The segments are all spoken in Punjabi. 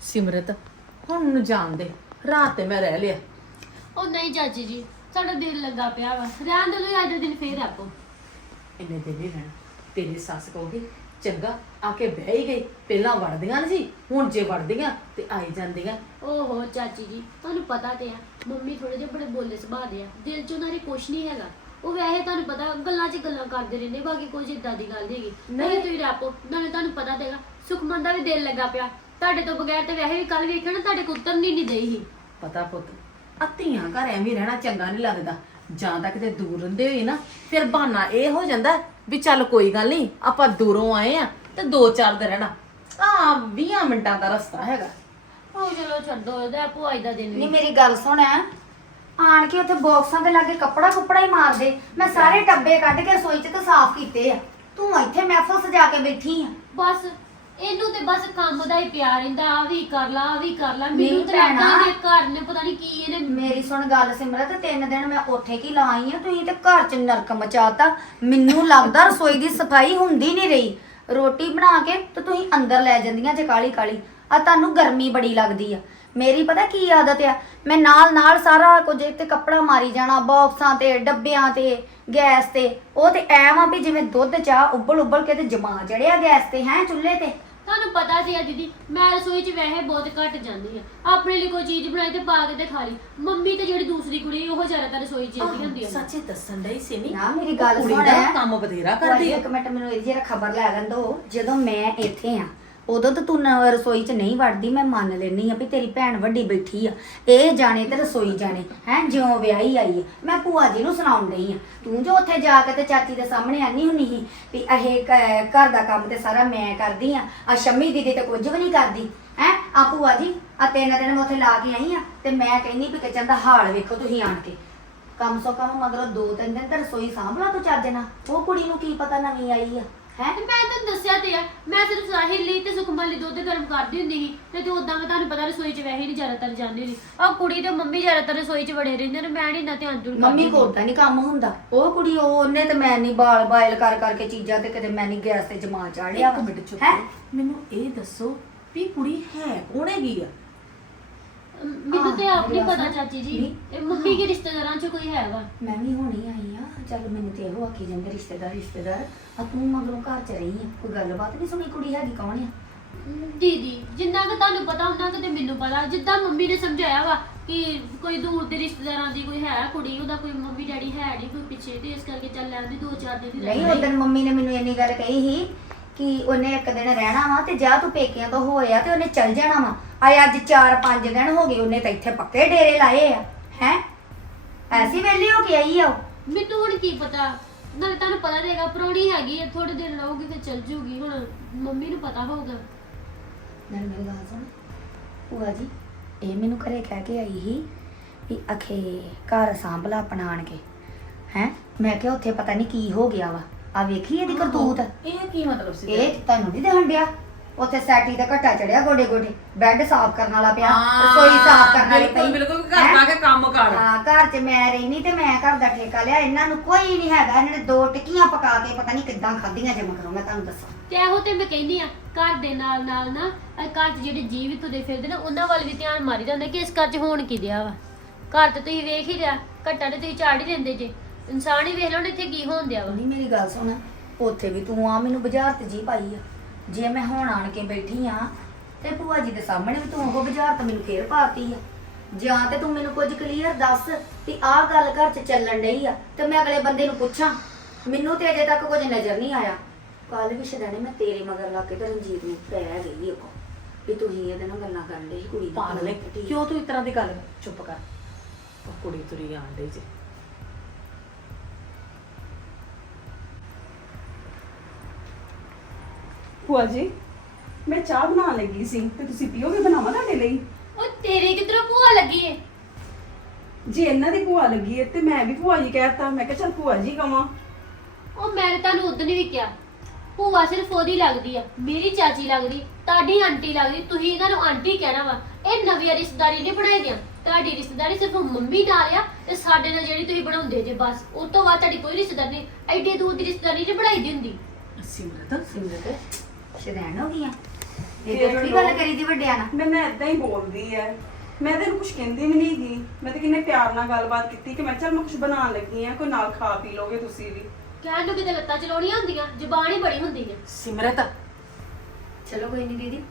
ਸਿਮਰਤ ਹੁਣ ਨੂੰ ਜਾਣ ਦੇ। ਰਾਤ ਤੇ ਮੈਂ ਰਹਿ ਲਿਆ। ਉਹ ਨਹੀਂ ਚਾਚੀ ਜੀ ਸਾਡਾ ਦਿਲ ਲੱਗਾ ਪਿਆ ਵਾ। ਰਹਿਣ ਦੇ ਲੋ ਅੱਜ ਦਾ ਦਿਨ ਫੇਰ ਆਪੋ। ਇੰਨੇ ਦਿਨ ਨਹੀਂ ਰਹਿਣਾ। ਤੇਰੀ ਸੱਸ ਕਹੂਗੀ ਚੰਗਾ ਆ ਕੇ ਬਹਿ ਹੀ ਗਈ। ਪਹਿਲਾਂ ਵੜਦੀਆਂ ਸੀ ਹੁਣ ਜੇ ਵੜਦੀਆਂ ਤੇ ਆਈ ਜਾਂਦੀਆਂ। ਓਹੋ ਚਾਚੀ ਜੀ ਤੁਹਾਨੂੰ ਪਤਾ ਤੇ ਆ ਮੰਮੀ ਥੋੜੇ ਜਿਹੇ ਬੜੇ ਬੋਲੇ ਸੁਭਾਅ ਦੇ ਆ। ਦਿਲ 'ਚ ਉਹਨਾਂ ਦੇ ਕੁਛ ਨਹੀਂ ਹੈਗਾ। ਉਹ ਵੈਸੇ ਤੁਹਾਨੂੰ ਪਤਾ ਗੱਲਾਂ 'ਚ ਗੱਲਾਂ ਕਰਦੇ ਰਹਿੰਦੇ ਬਾਕੀ ਕੁਝ ਇਦਾਂ ਦੀ ਗੱਲ ਨਹੀਂ ਹੈਗੀ। ਨਹੀਂ। ਤੁਸੀਂ rapੋ ਨਾਲੇ ਤੁਹਾਨੂੰ ਪਤਾ ਤੇਗਾ ਸੁਖਮਨ ਦਾ ਵੀ ਦਿਲ ਲੱਗਾ ਪਿਆ। ਤੁਹਾਡੇ ਤੋਂ ਬਗੈਰ ਤੇ ਵੈਸੇ ਵੀ ਕੱਲ ਵੇਖਿਆ ਨਾ ਤੁਹਾਡੇ ਕੋ ਉਤਰਨ ਨਹੀਂ ਦੇਈ ਸੀ। ਪਤਾ ਪੁੱਤ ਆ ਧੀਆਂ ਘਰ ਐਵੇਂ ਰਹਿਣਾ ਚੰਗਾ ਨਹੀਂ ਲੱਗਦਾ। ਜਾਂ ਤਾਂ ਕਿਤੇ ਦੂਰ ਰਹਿੰਦੇ ਹੋਏ ਨਾ ਫਿਰ ਬਹਾਨਾ ਇਹ ਹੋ ਜਾਂਦਾ ਵੀ ਚੱਲ ਕੋਈ ਗੱਲ ਨਹੀਂ ਆਪਾਂ ਦੂਰੋਂ ਆਏ ਆ ਤੇ ਦੋ ਚਾਰ ਦਿਨ ਰਹਿਣਾ। ਆ 20 ਮਿੰਟਾਂ ਦਾ ਰਸਤਾ ਹੈਗਾ। ਉਹ ਚਲੋ ਛੱਡੋ ਇਹਦਾ ਆਪੋ ਅੱਜ ਦਾ ਦਿਨ ਨਹੀਂ ਵੀ ਮੇਰੀ ਗੱਲ ਸੁਣ ਆਣ ਕੇ ਉੱਥੇ ਬਾਕਸਾਂ ਦੇ ਲਾਗੇ ਕੱਪੜਾ ਕੁੱਪੜਾ ਹੀ ਮਾਰ ਦੇ। ਮੈਂ ਸਾਰੇ ਡੱਬੇ ਕੱਢ ਕੇ ਰਸੋਈ 'ਚ ਤੇ ਸਾਫ਼ ਕੀਤੇ ਆ। ਤੂੰ ਇੱਥੇ ਮਹਿਫਲ ਸਜਾ ਕੇ ਬੈਠੀ ਆ। ਬਸ ਇਹਨੂੰ ਤੇ ਬਸ ਕੰਮ ਦਾ ਹੀ ਪਿਆ ਰਹਿੰਦਾ ਆ ਵੀ ਕਰ ਲਾ ਆ ਵੀ ਕਰ ਲਾ। ਨਹੀਂ ਮੈਨੂੰ ਤੇ ਭੈਣਾ। ਲੱਗਦਾ ਘਰ ਨੇ ਪਤਾ ਨਹੀਂ ਕੀ ਇਹਨੇ ਮੇਰੀ ਸੁਣ ਗੱਲ ਸਿਮਰਤ ਤਿੰਨ ਦਿਨ ਮੈਂ ਉੱਥੇ ਕੀ ਲਾਈ ਆ ਤੁਸੀਂ ਤੇ ਘਰ 'ਚ ਨਰਕ ਮਚਾਤਾ। ਮੈਨੂੰ ਲੱਗਦਾ ਰਸੋਈ ਦੀ ਸਫ਼ਾਈ ਹੁੰਦੀ ਨਹੀਂ ਰਹੀ। ਰੋਟੀ ਬਣਾ ਕੇ ਤੇ ਤੁਸੀਂ ਅੰਦਰ ਲੈ ਜਾਂਦੀਆਂ ਜੇ ਕਾਲੀ ਕਾਲੀ ਆ ਤੁਹਾਨੂੰ ਗਰਮੀ ਬੜੀ ਲੱਗਦੀ ਆ। ਮੇਰੀ ਪਤਾ ਕੀ ਆਦਤ ਆ? ਮੈਂ ਨਾਲ ਨਾਲ ਸਾਰਾ ਕੁਝ ਤੇ ਕੱਪੜਾ ਮਾਰੀ ਜਾਣਾ ਬਾਕਸਾਂ ਤੇ ਡੱਬਿਆਂ ਤੇ ਗੈਸ ਤੇ। ਉਹ ਤੇ ਐਂ ਵੀ ਜਿਵੇਂ ਦੁੱਧ ਚਾਹ ਉੱਬਲ ਉੱਬਲ ਕੇ ਤੇ ਜਮਾ ਚੜਿਆ ਗੈਸ ਤੇ ਹੈ ਚੁੱਲ੍ਹੇ ਤੇ। ਤੁਹਾਨੂੰ ਪਤਾ ਸੀ ਆ ਦੀਦੀ ਮੈਂ ਰਸੋਈ 'ਚ ਵੈਸੇ ਬਹੁਤ ਘੱਟ ਜਾਂਦੀ ਆ। ਆਪਣੇ ਲਈ ਕੋਈ ਚੀਜ਼ ਬਣਾਈ ਤੇ ਪਾ ਕੇ ਤੇ ਖਾ ਲਈ। ਮੰਮੀ ਤੇ ਜਿਹੜੀ ਦੂਸਰੀ ਕੁੜੀ ਉਹ ਜ਼ਿਆਦਾਤਰ ਰਸੋਈ 'ਚ ਜਾਂਦੀ ਹੁੰਦੀ ਆ। ਸੱਚੇ ਦੱਸਣ ਡਈ ਸੀ ਨਹੀਂ ਨਾ ਮੇਰੀ ਗੱਲ ਕੁੜੀ ਸੁਣ ਦਾ ਕੰਮ ਬਥੇਰਾ ਕਰਦੀ ਆ। ਇੱਕ ਮਿੰਟ ਮੈਨੂੰ ਇਹਦੀ ਜਰਾ ਖਬਰ ਲੈ ਲੈਣ ਦੋ ਜਦੋਂ ਮੈਂ ਇੱਥੇ ਆ ਉਦੋਂ ਤਾਂ ਤੂੰ ਨ- ਰਸੋਈ 'ਚ ਨਹੀਂ ਵੜਦੀ, ਮੈਂ ਮੰਨ ਲੈਣੀ ਆ ਵੀ ਤੇਰੀ ਭੈਣ ਵੱਡੀ ਬੈਠੀ ਆ। ਇਹ ਜਾਣੇ ਤੇ ਰਸੋਈ ਜਾਣੇ, ਹੈ, ਜਿਉਂ ਵਿਆਹੀ ਆਈ ਆ। ਮੈਂ ਭੂਆ ਜੀ ਨੂੰ ਸੁਣਾਉਣ ਡਈ ਆ। ਤੂੰ ਜੋ ਉੱਥੇ ਜਾ ਕੇ ਤੇ ਚਾਚੀ ਦੇ ਸਾਹਮਣੇ ਆਨੀ ਹੁੰਨੀ ਸੀ ਵੀ ਇਹ ਕ- ਘਰ ਦਾ ਕੰਮ ਤੇ ਸਾਰਾ ਮੈਂ ਕਰਦੀ ਆ ਆ ਸ਼ੰਮੀ ਦੀਦੀ ਤੇ ਕੁਝ ਵੀ ਨਹੀਂ ਕਰਦੀ। ਹੈ, ਆ ਭੂਆ ਜੀ, ਆ ਤਿੰਨ ਦਿਨ ਮੈਂ ਉੱਥੇ ਲਾ ਕੇ ਆਈ ਆ ਤੇ ਮੈਂ ਕਹਿੰਦੀ ਵੀ ਕਿਚਨ ਦਾ ਹਾਲ ਵੇਖੋ ਤੁਸੀਂ ਆਣ ਕੇ। ਕਮ ਸੋ ਕਮ, ਮਗਰੋਂ ਦੋ ਤਿੰਨ ਦਿਨ ਤੇ ਰਸੋਈ ਸਾਂਭਲਾ ਤੂੰ ਚੱਜ ਨਾਲ। ਉਹ ਕੁੜੀ ਨੂੰ ਕੀ ਪਤਾ ਨਵੀਂ ਆਈ ਆ। ਹੈ? ਤੇ ਮੈਂ ਤੁਹਾਨੂੰ ਦੱਸਿਆ ਤੇ ਆ ਮੈਂ ਸਿਰਫ ਸਾਹਿਲ ਲਈ ਤੇ ਸੁਖਮਨ ਲਈ ਦੁੱਧ ਗਰਮ ਕਰਦੀ ਹੁੰਦੀ ਸੀ। ਤੇ ਤੇ ਉਦਾਂ ਮੈਂ ਤੁਹਾਨੂੰ ਪਤਾ ਰਸੋਈ 'ਚ ਵੈਸੇ ਨਹੀਂ ਜ਼ਿਆਦਾਤਰ ਜਾਂਦੀ ਹੁੰਦੀ ਆ ਕੁੜੀ ਤੇ ਮੰਮੀ ਜ਼ਿਆਦਾਤਰ ਰਸੋਈ 'ਚ ਵੜੇ ਰਹਿੰਦੇ ਨੇ ਮੈਂ ਨਹੀਂ ਨਾ ਧਿਆਨ ਜੁੜ ਮੰਮੀ ਕੋਲ ਤਾਂ ਨਹੀਂ ਕੰਮ ਹੁੰਦਾ। ਉਹ ਕੁੜੀ ਉਹ ਉਹਨੇ ਤੇ ਮੈਂ ਨਹੀਂ ਬਾਲ ਬਾਇਲ ਕਰ ਕਰਕੇ ਚੀਜ਼ਾਂ ਤੇ ਕਦੇ ਮੈਂ ਨਹੀਂ ਗੈਸ ਤੇ ਜਮਾ ਚਾੜਿਆ ਇੱਕ ਮਿੰਟ ਚੁੱਪ ਹੈ। ਮੈਨੂੰ ਇਹ ਦੱਸੋ ਵੀ ਕੁੜੀ ਹੈ ਕੌਣ ਹੈਗੀ ਆ? ਮੈਨੂੰ ਤੇ ਆਪ ਨਹੀਂ ਪਤਾ ਚਾਚੀ ਜੀ। ਇਹ ਮੰਮੀ ਦੇ ਰਿਸ਼ਤੇਦਾਰਾਂ 'ਚ ਕੋਈ ਹੈਗਾ? ਮੈਂ ਵੀ ਹੁਣੀ ਆਈ ਆ। ਚੱਲ ਮੈਨੂੰ ਤੇ ਇਹੋ ਆਖੀ ਜਾਂਦੇ ਰਿਸ਼ਤੇਦਾਰ ਰਿਸ਼ਤੇਦਾਰ। ਆ ਤੂੰ ਮਗਰੋਂ ਘਰ ਚ ਰਹੀ ਆ। ਕੋਈ ਗੱਲਬਾਤ ਨਹੀਂ ਸੁਣੀ ਕੁੜੀ ਹੈਗੀ ਕੌਣ ਆ? ਦੀਦੀ ਜਿੰਨਾ ਕਿ ਤੁਹਾਨੂੰ ਪਤਾ ਉਹਨਾਂ ਕਿ ਤੇ ਮੈਨੂੰ ਪਤਾ। ਜਿੱਦਾਂ ਮੰਮੀ ਨੇ ਸਮਝਾਇਆ ਵਾ ਕਿ ਕੋਈ ਦੂਰ ਦੇ ਰਿਸ਼ਤੇਦਾਰਾਂ ਦੀ ਕੋਈ ਹੈ ਕੁੜੀ ਉਹਦਾ ਕੋਈ ਮੰਮੀ ਡੈਡੀ ਹੈ ਨਹੀਂ ਕੋਈ ਪਿੱਛੇ ਤੇ ਇਸ ਕਰਕੇ ਚੱਲ ਲੈਂਦੀ ਦੋ ਚਾਰ ਦਿਨ ਹੀ ਨਹੀਂ ਉਦੋਂ ਮੰਮੀ ਨੇ ਮੈਨੂੰ ਇੰਨੀ ਗੱਲ ਕਹੀ ਸੀ ਕਿ ਉਹਨੇ ਇੱਕ ਦਿਨ ਰਹਿਣਾ ਵਾ ਤੇ ਜਾ ਤੂੰ ਪੇਕਿਆਂ ਤੋਂ ਹੋਇਆ ਤੇ ਉਹਨੇ ਚੱਲ ਜਾਣਾ ਵਾ। ਆਏ ਅੱਜ 4-5 ਦਿਨ ਹੋ ਗਏ ਉਹਨੇ ਤਾਂ ਇੱਥੇ ਪੱਕੇ ਡੇਰੇ ਲਾਏ ਆ। ਹੈ? ਐਸੀ ਵੇਲੀ ਹੋ ਕੇ ਆਈ ਆ ਉਹ? ਮੈਨੂੰ ਹੁਣ ਕੀ ਪਤਾ? ਨਾਲੇ ਤੁਹਾਨੂੰ ਪਤਾ ਰਹੇਗਾ ਪ੍ਰਾਹੁਣੀ ਹੈਗੀ ਹੈ ਥੋੜੇ ਦਿਨ ਰਹੂਗੀ ਫਿਰ ਚੱਲ ਜੂਗੀ। ਹੁਣ ਮੰਮੀ ਨੂੰ ਪਤਾ ਹੋਊਗਾ। ਨਾਲ ਮੇਰੀ ਗੱਲ ਸੁਣ। ਭੂਆ ਜੀ ਇਹ ਮੈਨੂੰ ਘਰੇ ਕਹਿ ਕੇ ਆਈ ਸੀ ਵੀ ਅਖੇ ਘਰ ਸਾਂਭਲਾ ਆਪਣਾ ਆਣ ਕੇ। ਹੈ? ਮੈਂ ਕਿਹਾ ਉੱਥੇ ਪਤਾ ਨਹੀਂ ਕੀ ਹੋ ਗਿਆ ਵਾ। ਆ ਵੇਖੀ ਇਹਦੀ ਕਰਤੂਤ? ਇਹ ਕੀ ਮਤਲਬ ਸੀ ਇਹ ਤੁਹਾਨੂੰ ਨਹੀਂ ਦਿਖਣ ਡਿਆ? ਉੱਥੇ ਸੈਟੀ ਦਾ ਘੱਟਾ ਚੜਿਆ ਗੋਡੇ ਗੋਡੇ। ਬੈੱਡ ਸਾਫ਼ ਕਰਨ ਵਾਲਾ ਪਿਆ ਰਸੋਈ ਸਾਫ਼ ਕਰਨ ਵਾਲੀ ਪਈ। ਬਿਲਕੁਲ? ਘਰ ਦਾ ਕੇ ਕੰਮ ਕਰ। ਹਾਂ ਘਰ 'ਚ ਮੈਂ ਰਹਿਨੀ ਤੇ ਮੈਂ ਘਰ ਦਾ ਠੇਕਾ ਲਿਆ। ਇਹਨਾਂ ਨੂੰ ਕੋਈ ਨਹੀਂ ਹੈਗਾ ਇਹਨਾਂ ਨੇ ਦੋ ਟਿੱਕੀਆਂ ਪਕਾ ਕੇ ਪਤਾ ਨਹੀਂ ਕਿੱਦਾਂ ਖਾਧੀਆਂ ਜੇ ਮਗਰੋਂ ਮੈਂ ਤੁਹਾਨੂੰ ਦੱਸਾਂ। ਤੇ ਇਹੋ ਤੇ ਮੈਂ ਕਹਿੰਦੀ ਆ ਘਰ ਦੇ ਨਾਲ ਨਾਲ ਨਾ ਇਹ ਘਰ 'ਚ ਜਿਹੜੇ ਜੀਵ ਤੁਰੇ ਫਿਰਦੇ ਨੇ ਉਹਨਾਂ ਵੱਲ ਵੀ ਧਿਆਨ ਮਾਰੀ ਜਾਂਦਾ ਕਿ ਇਸ ਘਰ 'ਚ ਹੋਣ ਕੀ ਦਿਆ ਵਾ। ਘਰ ਤੇ ਤੁਸੀਂ ਵੇਖ ਹੀ ਲਿਆ ਘੱਟਾ ਤੇ ਤੁਸੀਂ ਝਾੜ ਹੀ ਲੈਂਦੇ ਜੇ। ਇਨਸਾਨ ਹੀ ਵੇਖ ਲਓ ਨਾ ਇੱਥੇ ਕੀ ਹੋਣ ਦਿਆ ਵਾ। ਨਹੀਂ ਮੇਰੀ ਗੱਲ ਸੁਣ ਉੱਥੇ ਵੀ ਤੂੰ ਆ ਮੈਨੂੰ ਬਾਜ਼ਾਰ ਤੇ ਜੀ ਪਾਈ ਆ। ਜੇ ਮੈਂ ਹੁਣ ਆਣ ਕੇ ਬੈਠੀ ਆ ਤੇ ਭੂਆ ਜੀ ਦੇ ਸਾਹਮਣੇ ਵੀ ਤੂੰ ਉਹ ਬਾਜ਼ਾਰ ਤੇ ਮੈਨੂੰ ਫੇਰ ਪਾਤੀ ਆ। ਜਾਂ ਤੇ ਤੂੰ ਮੈਨੂੰ ਕੁਝ ਕਲੀਅਰ ਦੱਸ ਵੀ ਆਹ ਗੱਲ ਘਰ 'ਚ ਚੱਲਣ ਡਈ ਆ ਤੇ ਮੈਂ ਅਗਲੇ ਬੰਦੇ ਨੂੰ ਪੁੱਛਾਂ। ਮੈਨੂੰ ਤੇ ਅਜੇ ਤੱਕ ਕੁਝ ਨਜ਼ਰ ਨਹੀਂ ਆਇਆ। ਕੱਲ ਵੀ ਸ਼ਦਾਨੇ ਮੈਂ ਤੇਰੇ ਮਗਰ ਲੱਗ ਕੇ ਤੇ ਰਣਜੀਤ ਨੂੰ ਪੈ ਗਈ ਉਹ ਵੀ ਤੂੰ ਹੀ ਇਹਦੇ ਨਾਲ ਗੱਲਾਂ ਕਰਨ ਡਈ ਸੀ ਕੁੜੀ ਦੀ। ਪਾਗਲ ਹੈ ਕਿਉਂ ਤੂੰ ਇਸ ਤਰ੍ਹਾਂ ਦੀ ਗੱਲ ਚੁੱਪ ਕਰ? ਉਹ ਕੁੜੀ ਤੁਰੀ ਆਣ ਡਈ ਜੀ। ਭੂਆ ਜੀ ਮੈਂ ਚਾਹ ਬਣਾਉਣ ਲੱਗੀ ਸੀ ਤੇ ਤੁਸੀਂ ਪੀਓਗੇ ਬਣਾਵਾਂ ਤੁਹਾਡੇ ਲਈ? ਉਹ ਤੇਰੇ ਕਿਧਰੋਂ ਭੂਆ ਲੱਗੀ ਏ? ਜੇ ਇਹਨਾਂ ਦੀ ਭੂਆ ਲੱਗੀ ਹੈ ਤੇ ਮੈਂ ਵੀ ਭੂਆ ਜੀ ਕਹਿਤਾ ਮੈਂ ਕਿਹਾ ਚੱਲ ਭੂਆ ਜੀ ਕਵਾਂ। ਉਹ ਮੈਂ ਤਾਂ ਤੁਹਾਨੂੰ ਉਦੋਂ ਵੀ ਕਿਹਾ ਭੂਆ ਸਿਰਫ ਉਹਦੀ ਲੱਗਦੀ ਆ ਮੇਰੀ ਚਾਚੀ ਲੱਗਦੀ ਤੁਹਾਡੀ ਆਂਟੀ ਲੱਗਦੀ ਤੁਸੀਂ ਇਹਨਾਂ ਨੂੰ ਆਂਟੀ ਕਹਿਣਾ ਵਾ। ਇਹ ਨਵੀਂ ਰਿਸ਼ਤੇਦਾਰੀ ਨਹੀਂ ਬਣਾਈ ਤੁਹਾਡੀ ਰਿਸ਼ਤੇਦਾਰੀ ਸਿਰਫ ਮੰਮੀ ਨਾਲ ਆ ਤੇ ਸਾਡੇ ਨਾਲ ਜਿਹੜੀ ਤੁਸੀਂ ਬਣਾਉਂਦੇ ਜੇ ਬਸ ਉਸ ਤੋਂ ਬਾਅਦ ਤੁਹਾਡੀ ਕੋਈ ਰਿਸ਼ਤੇਦਾਰੀ ਨਹੀਂ ਐਡੀ ਦੂਰ ਦੀ ਰਿਸ਼ਤੇਦਾਰੀ ਨਹੀਂ ਬਣਾਈ ਦੀ ਹੁੰਦੀ। ਸਿਮਰਤ ਸਿਮਰਤ ਸ਼ਦੈਣ ਹੋ ਗਈਆਂ ਇਹ ਥੋੜੀ ਗੱਲ ਕਰੀ ਦੀ ਵੱਡਿਆਂ ਨਾਲ। ਮੈਂ ਨਾ ਇਦਾਂ ਹੀ ਬੋਲਦੀ ਐ। ਮੈਂ ਤੈਨੂੰ ਕੁਝ ਕਹਿੰਦੀ ਵੀ ਨਹੀਂ ਗਈ ਮੈਂ ਤਾਂ ਕਿੰਨੇ ਪਿਆਰ ਨਾਲ ਗੱਲਬਾਤ ਕੀਤੀ ਕਿ ਮੈਂ ਚੱਲ ਮੈਂ ਕੁਝ ਬਣਾਉਣ ਲੱਗੀ ਆ ਕੋਈ ਨਾਲ ਖਾ ਪੀ ਲੋਗੇ ਤੁਸੀਂ ਵੀ। ਕਹਿਣ ਨੂੰ ਕਿਤੇ ਲੱਤਾਂ ਚਲਾਉਣੀਆਂ ਹੁੰਦੀਆਂ ਜ਼ੁਬਾਨ ਹੀ ਬੜੀ ਹੁੰਦੀ ਹੈ ਸਿਮਰਤ। ਚਲੋ ਕੋਈ ਨਹੀਂ ਦੀਦੀ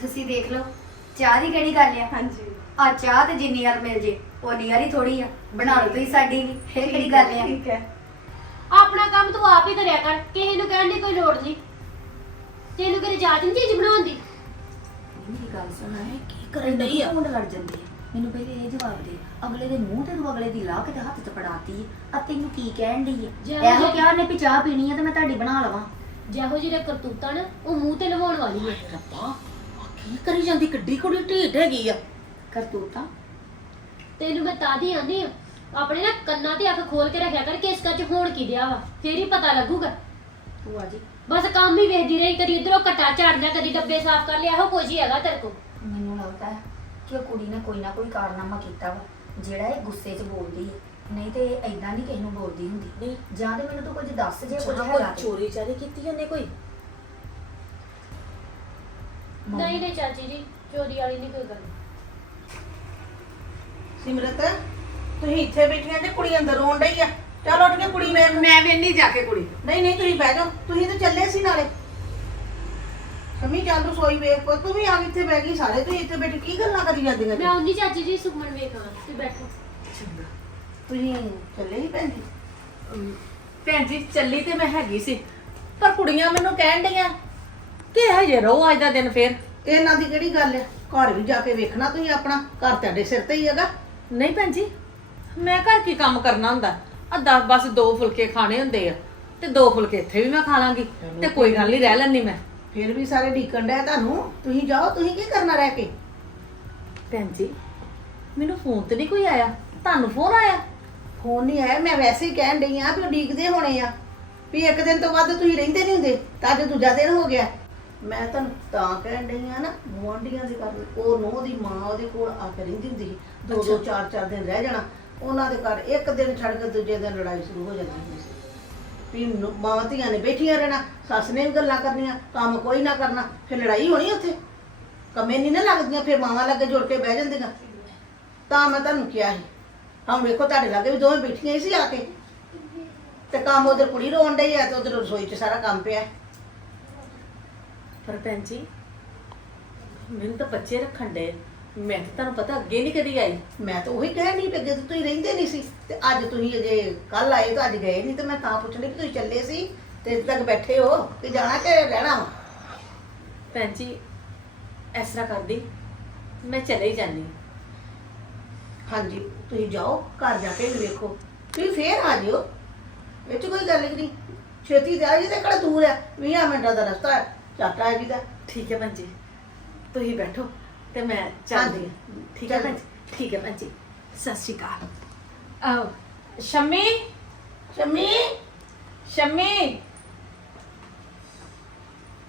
ਤੁਸੀਂ ਦੇਖ ਲਓ ਚਾਹ ਦੀ ਕਿਹੜੀ ਗੱਲ ਆ? ਹਾਂਜੀ। ਆ ਚਾਹ ਤੇ ਜਿੰਨੀ ਯਾਰ ਮਿਲ ਜੇ ਯਾਰ ਹੀ ਥੋੜੀ ਆ। ਬਣਾ ਲਓ ਤੁਸੀਂ ਸਾਡੀ ਵੀ ਇਹ ਕਿਹੜੀ ਗੱਲ ਆ ਠੀਕ ਹੈ ਆਪਣਾ ਕੰਮ ਤੂੰ ਆਪ ਹੀ ਕਰਿਆ ਕਰ ਕਿਸੇ ਨੂੰ ਕਹਿਣ ਦੀ ਕੋਈ ਲੋੜ ਨਹੀਂ। ਤੈਨੂੰ ਕਿਤੇ ਜਾਤ ਨਹੀਂ ਚੀਜ਼ ਬਣਾਉਣ ਦੀ? ਮੇਰੀ ਗੱਲ ਸੁਣ ਹੈ ਕੀ ਕਰਨ ਡਈ ਆ? ਮੁੰਡ ਲੜ ਜਾਂਦੇ ਮੈਨੂੰ ਪਹਿਲੇ ਇਹ ਜਵਾਬ ਦੇ ਅਗਲੇ ਦੇ ਮੂੰਹ ਤੇ ਤੂੰ ਅਗਲੇ ਦੀ ਲਾ ਕੇ ਤੇ ਹੱਥ 'ਚ ਫੜਾਤੀ ਆ। ਤੈਨੂੰ ਕੀ ਕਹਿਣ ਡਈ ਜੇ ਉਹ ਇਹੋ ਕਿਹਾ ਨੇ ਵੀ ਚਾਹ ਪੀਣੀ ਆ ਤੇ ਮੈਂ ਤੁਹਾਡੀ ਬਣਾ ਲਵਾਂ। ਜਿਹੋ ਜਿਹੇ ਕਰਤੂਤਾਂ ਨਾ ਉਹ ਮੂੰਹ ਤੇ ਲਵਾਉਣ ਵਾਲੀ ਹੈ ਰੱਬਾ ਆ ਕੀ ਕਰੀ ਜਾਂਦੀ? ਕਿੱਡੀ ਕੁੜੀ ਢੀਠ ਹੈਗੀ ਆ। ਕਰਤੂਤਾਂ? ਤੈਨੂੰ ਮੈਂ ਤਾਂ ਦੀ ਆਂਦੀ ਆ ਆਪਣੇ ਨਾ ਕੰਨਾਂ ਤੇ ਅੱਖ ਖੋਲ ਕੇ ਰੱਖਿਆ ਕਰ ਕਿ ਇਸ ਕੱਚ ਹੋਣ ਕੀ ਦਿਆ ਵਾ? ਫੇਰ ਹੀ ਪਤਾ ਲੱਗੂਗਾ। ਭੂਆ ਜੀ ਬਸ ਕੰਮ ਹੀ ਵੇਖਦੀ ਰਹੀ ਕਦੀ ਇਧਰੋਂ ਕਟਾ ਝਾੜ ਲਿਆ ਕਦੀ ਡੱਬੇ ਸਾਫ਼ ਕਰ ਲਿਆ ਇਹੋ ਕੁਝ ਹੀ ਹੈਗਾ ਤੇਰੇ ਕੋਲ। ਮੈਨੂੰ ਲੱਗਦਾ ਹੈ ਕਿ ਉਹ ਕੁੜੀ ਨੇ ਕੋਈ ਨਾ ਕੋਈ ਕਾਰਨਾਮਾ ਕੀਤਾ ਵਾ ਜਿਹੜਾ ਇਹ ਗੁੱਸੇ 'ਚ ਬੋਲਦੀ ਹੈ। ਨਹੀਂ ਤੇ ਇਹ ਐਦਾਂ ਨਹੀਂ ਕਿਸੇ ਨੂੰ ਬੋਲਦੀ ਹੁੰਦੀ। ਨਹੀਂ। ਜਾਂ ਤੇ ਮੈਨੂੰ ਤੂੰ ਕੁਝ ਦੱਸ ਜੇ ਕੁਝ ਜਾਂ ਹੈਗਾ ਕੋਈ ਤੇ। ਚੋਰੀ ਚਾਰੀ ਕੀਤੀ ਉਹਨੇ ਕੋਈ? ਮੰਮੀ- ਨਹੀਂ ਨਹੀਂ ਚਾਚੀ ਜੀ ਚੋਰੀ ਵਾਲੀ ਨਹੀਂ ਕੋਈ ਗੱਲ। ਸਿਮਰਤ ਤੁਸੀਂ ਇੱਥੇ ਬੈਠੀਆਂ ਤੇ ਕੁੜੀ ਅੰਦਰ ਰੋਣ ਡਈ ਆ? ਚਲ ਉੱਠ ਕੇ ਕੁੜੀ ਵੇਖ ਮੈਂ ਵੇਨੀ ਜਾ ਕੇ ਕੁੜੀ। ਨਹੀਂ ਨਹੀਂ ਤੁਸੀਂ ਬਹਿ ਜਾਓ। ਤੁਸੀਂ ਤਾਂ ਚੱਲੇ ਸੀ ਨਾਲੇ। ਸ਼ਮੀ ਚੱਲ ਰਸੋਈ ਵੇਖ। ਪੁੱਤ ਤੂੰ ਵੀ ਆ ਕੇ ਇੱਥੇ ਬਹਿ ਗਈ ਸਾਰੇ ਤੁਸੀਂ ਇੱਥੇ ਬੈਠੇ। ਕੀ ਗੱਲਾਂ ਕਰੀ ਜਾਂਦੀਆਂ ਜੀ? ਮੈਂ ਆਉਂਦੀ ਚਾਚੀ ਜੀ ਸੁਖਮਨ ਵੇਖਾਂ ਤੇ ਬੈਠੋ। ਤੁਸੀਂ ਚੱਲੇ ਹੀ ਭੈਣ ਜੀ? ਭੈਣ ਜੀ ਚੱਲੀ ਤੇ ਮੈਂ ਹੈਗੀ ਸੀ। ਪਰ ਕੁੜੀਆਂ ਮੈਨੂੰ ਕਹਿਣ ਡਈਆਂ ਕਿ ਹਜੇ ਰਹੋ ਅੱਜ ਦਾ ਦਿਨ ਫੇਰ। ਇਹਨਾਂ ਦੀ ਕਿਹੜੀ ਗੱਲ ਹੈ ਘਰ ਵੀ ਜਾ ਕੇ ਵੇਖਣਾ ਤੁਸੀਂ ਆਪਣਾ। ਘਰ ਤੁਹਾਡੇ ਸਿਰ ਤੇ ਹੀ ਹੈਗਾ। ਨਹੀਂ ਭੈਣ ਜੀ ਮੈਂ ਘਰ ਕੀ ਕੰਮ ਕਰਨਾ ਹੁੰਦਾ? ਆ ਦਸ ਬਸ ਦੋ ਫੁਲਕੇ ਖਾਣੇ ਹੁੰਦੇ ਆ ਤੇ ਦੋ ਫੁਲਕੇ ਇੱਥੇ ਵੀ ਮੈਂ ਖਾ ਲਾਂਗੀ ਤੇ ਕੋਈ ਗੱਲ ਨਹੀਂ ਰਹਿ ਲੈਣੀ ਮੈਂ। ਫਿਰ ਵੀ ਸਾਰੇ ਢੀਕਣ ਡਿਆ ਤੁਹਾਨੂੰ? ਤੁਸੀਂ ਜਾਓ ਤੁਸੀਂ ਕੀ ਕਰਨਾ ਰਹਿ ਕੇ? ਭੈਣ ਜੀ ਮੈਨੂੰ ਫੋਨ ਤੇ ਨਹੀਂ ਕੋਈ ਆਇਆ ਤੁਹਾਨੂੰ ਫੋਨ ਆਇਆ? ਫੋਨ ਨਹੀਂ ਆਇਆ ਮੈਂ ਵੈਸੇ ਹੀ ਕਹਿਣ ਡਈ ਆ ਵੀ ਉਹ ਡੀਕਦੇ ਹੋਣੇ ਆ। ਵੀ ਇੱਕ ਦਿਨ ਤੋਂ ਵੱਧ ਤੁਸੀਂ ਰਹਿੰਦੇ ਨਹੀਂ ਹੁੰਦੇ ਤਾਂ ਅੱਜ ਦੂਜਾ ਦਿਨ ਹੋ ਗਿਆ। ਮੈਂ ਤੁਹਾਨੂੰ ਤਾਂ ਕਹਿਣ ਡਈ ਆ ਨਾ ਗੁਆਂਢੀਆਂ ਦੇ ਘਰ ਉਹ ਨੂੰਹ ਦੀ ਮਾਂ ਉਹਦੇ ਕੋਲ ਆ ਕੇ ਰਹਿੰਦੀ ਹੁੰਦੀ ਸੀ। ਦੋ ਦੋ ਚਾਰ ਚਾਰ ਦਿਨ ਰਹਿ ਜਾਣਾ। ਉਹਨਾਂ ਦੇ ਘਰ ਇੱਕ ਦਿਨ ਛੱਡ ਕੇ ਦੂਜੇ ਦਿਨ ਲੜਾਈ ਸ਼ੁਰੂ ਹੋ ਜਾਂਦੀ ਹੁੰਦੀ ਸੀ। ਵੀ ਨੂੰ- ਮਾਵਾਂ ਧੀਆਂ ਨੇ ਬੈਠੀਆਂ ਰਹਿਣਾ, ਸੱਸ ਨੇ ਵੀ ਗੱਲਾਂ ਕਰਨੀਆਂ, ਕੰਮ ਕੋਈ ਨਾ ਕਰਨਾ, ਫਿਰ ਲੜਾਈ ਹੋਣੀ ਉੱਥੇ। ਕੰਮੇ ਨਹੀਂ ਨਾ ਲੱਗਦੀਆਂ, ਫਿਰ ਮਾਵਾਂ ਲੱਗੇ ਜੁੜ ਕੇ ਬਹਿ ਜਾਂਦੀਆਂ। ਤਾਂ ਮੈਂ ਤੁਹਾਨੂੰ ਕਿਹਾ ਸੀ, ਹੁਣ ਵੇਖੋ ਤੁਹਾਡੇ ਲਾਗੇ ਵੀ ਦੋਵੇਂ ਬੈਠੀਆਂ ਹੀ ਸੀ ਆ ਕੇ। ਤੇ ਕੰਮ ਉਧਰ ਕੁੜੀ ਰੋਣ ਡਈ ਆ ਤੇ ਉਧਰ ਰਸੋਈ 'ਚ ਸਾਰਾ ਕੰਮ ਪਿਆ। ਪਰ ਭੈਣ ਜੀ, ਮੈਨੂੰ ਤਾਂ ਬੱਚੇ ਰੱਖਣ ਦੇ ਮੈਂ ਤਾਂ ਤੁਹਾਨੂੰ ਪਤਾ ਅੱਗੇ ਨਹੀਂ ਕਦੀ ਆਈ। ਮੈਂ ਤਾਂ ਉਹੀ ਕਹਿਣ ਨਹੀਂ ਅੱਗੇ ਤਾਂ ਤੁਸੀਂ ਰਹਿੰਦੇ ਨਹੀਂ ਸੀ। ਤੇ ਅੱਜ ਤੁਸੀਂ ਅਜੇ ਕੱਲ ਆਏ ਤਾਂ ਅੱਜ ਗਏ ਨਹੀਂ ਤੇ ਮੈਂ ਤਾਂ ਪੁੱਛਣੀ ਕਿ ਤੁਸੀਂ ਚੱਲੇ ਸੀ ਤੇ ਇੱਥੇ ਤੱਕ ਬੈਠੇ ਹੋ ਕਿ ਜਾਣਾ ਕਿ ਰਹਿਣਾ ਵਾ? ਭੈਣ ਜੀ ਇਸ ਤਰ੍ਹਾਂ ਕਰਦੀ ਮੈਂ ਚਲੇ ਹੀ ਜਾਨੀ ਹਾਂਜੀ ਤੁਸੀਂ ਜਾਓ ਘਰ ਜਾ ਕੇ ਵੀ ਵੇਖੋ। ਤੁਸੀਂ ਫੇਰ ਆ ਜਿਓ। ਇਹ 'ਚ ਕੋਈ ਗੱਲ ਨਹੀਂ। ਛੇਤੀ ਤੇ ਆ ਜੀ ਤੇ ਕਿਹੜਾ ਦੂਰ ਆ? 20 ਮਿੰਟਾਂ ਦਾ ਰਸਤਾ ਹੈ। ਝੱਟ ਆ ਜੀ ਦਾ। ਠੀਕ ਹੈ ਭੈਣ ਜੀ ਤੁਸੀਂ ਬੈਠੋ। ਤੇ ਮੈਂ ਚੱਲਦੀ ਹਾਂ ਠੀਕ ਹੈ ਭੈਣ ਜੀ ਠੀਕ ਹੈ ਭੈਣ ਜੀ ਸਤਿ ਸ਼੍ਰੀ ਅਕਾਲ ਆਓ ਸ਼ਮੀ ਸ਼ਮੀ ਸ਼ਮੀ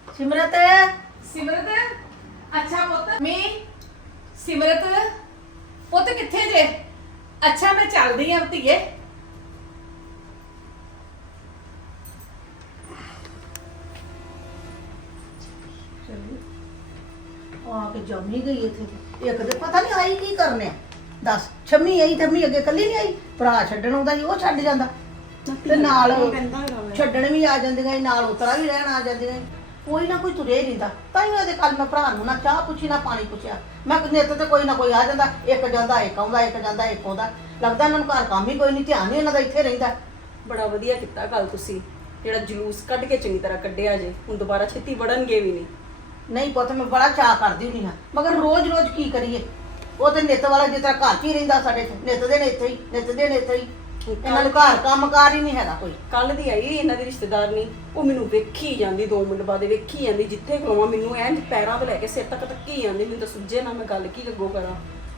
ਸਿਮਰਤ ਸਿਮਰਤ ਅੱਛਾ ਪੁੱਤ ਮੀ ਸਿਮਰਤ ਪੁੱਤ ਕਿੱਥੇ ਜੇ ਅੱਛਾ ਮੈਂ ਚੱਲਦੀ ਆਂ ਧੀਏ ਆ ਕੇ ਜੰਮੀ ਗਈ ਇੱਥੇ। ਇੱਕ ਦੇ ਪਤਾ ਨਹੀਂ ਆਈ ਕੀ ਕਰਨੇ ਆ। ਦੱਸ ਛੰਮੀ ਆਈ ਥੰਮੀ ਅੱਗੇ ਕੱਲੀ ਨਹੀਂ ਆਈ। ਭਰਾ ਛੱਡਣ ਆਉਂਦਾ ਸੀ ਉਹ ਛੱਡ ਜਾਂਦਾ। ਤੇ ਨਾਲ ਛੱਡਣ ਵੀ ਆ ਜਾਂਦੀਆਂ ਸੀ, ਨਾਲ ਉਤਰਾ ਵੀ ਰਹਿਣ ਆ ਜਾਂਦੀਆਂ ਸੀ। ਕੋਈ ਨਾ ਕੋਈ ਤੁਰੇ ਨਹੀਂ ਦਾ ਤਾਂ ਹੀ ਉਹਦੇ ਕੱਲ ਮੈਂ ਭਰਾ ਨੂੰ ਨਾ ਚਾਹ ਪੁੱਛੀ ਨਾ ਪਾਣੀ ਪੁੱਛਿਆ। ਮੈਂ ਨਿੱਤ ਤੇ ਕੋਈ ਨਾ ਕੋਈ ਆ ਜਾਂਦਾ। ਇੱਕ ਜਾਂਦਾ ਇੱਕ ਆਉਂਦਾ ਇੱਕ ਜਾਂਦਾ ਇੱਕ ਆਉਂਦਾ। ਲੱਗਦਾ ਇਹਨਾਂ ਨੂੰ ਘਰ ਕੰਮ ਹੀ ਕੋਈ ਨਹੀਂ ਧਿਆਨ ਨਹੀਂ ਇਹਨਾਂ ਦਾ ਇੱਥੇ ਰਹਿੰਦਾ। ਬੜਾ ਵਧੀਆ ਕੀਤਾ ਕੱਲ ਤੁਸੀਂ। ਜਿਹੜਾ ਜਲੂਸ ਕੱਢ ਕੇ ਚੰਗੀ ਤਰ੍ਹਾਂ ਕੱਢਿਆ ਜੇ ਹੁਣ ਦੁਬਾਰਾ ਛੇਤੀ ਵੜਨਗੇ ਵੀ ਨਹੀਂ ਨਹੀਂ ਪੁੱਤ ਮੈਂ ਬੜਾ ਚਾਹ ਕਰਦੀ ਹੁੰਦੀ ਹਾਂ। ਮਗਰ ਰੋਜ਼-ਰੋਜ਼ ਕੀ ਕਰੀਏ? ਉਹ ਤੇ ਨਿੱਤ ਵਾਲਾ ਜਿਸ ਤਰ੍ਹਾਂ ਘਰ 'ਚ ਹੀ ਰਹਿੰਦਾ ਸਾਡੇ ਤੇ ਨਿੱਤ ਦੇ ਨੇ ਇੱਥੇ ਹੀ ਨਿੱਤ ਦੇ ਨੇ ਇੱਥੇ ਹੀ। ਇਹਨਾਂ ਨੂੰ ਘਰ ਕੰਮਕਾਰ ਹੀ ਨਹੀਂ ਹੈਗਾ ਕੋਈ। ਕੱਲ ਦੀ ਆਈ ਇਹਨਾਂ ਦੀ ਰਿਸ਼ਤੇਦਾਰਨੀ ਉਹ ਮੈਨੂੰ ਵੇਖੀ ਜਾਂਦੀ ਦੋ ਮਿੰਟ ਬਾਅਦ ਵੇਖੀ ਜਾਂਦੀ ਜਿੱਥੇ ਖਲੋਵਾਂ ਮੈਨੂੰ ਐਂ ਪੈਰਾਂ ਤੋਂ ਲੈ ਕੇ ਸਿਰ ਤੱਕ ਧੱਕੀ ਜਾਂਦੀ। ਮੈਨੂੰ ਤਾਂ ਸੁੱਝੇ ਨਾ ਮੈਂ ਗੱਲ ਕੀ ਅੱਗੋਂ ਕਰਾਂ?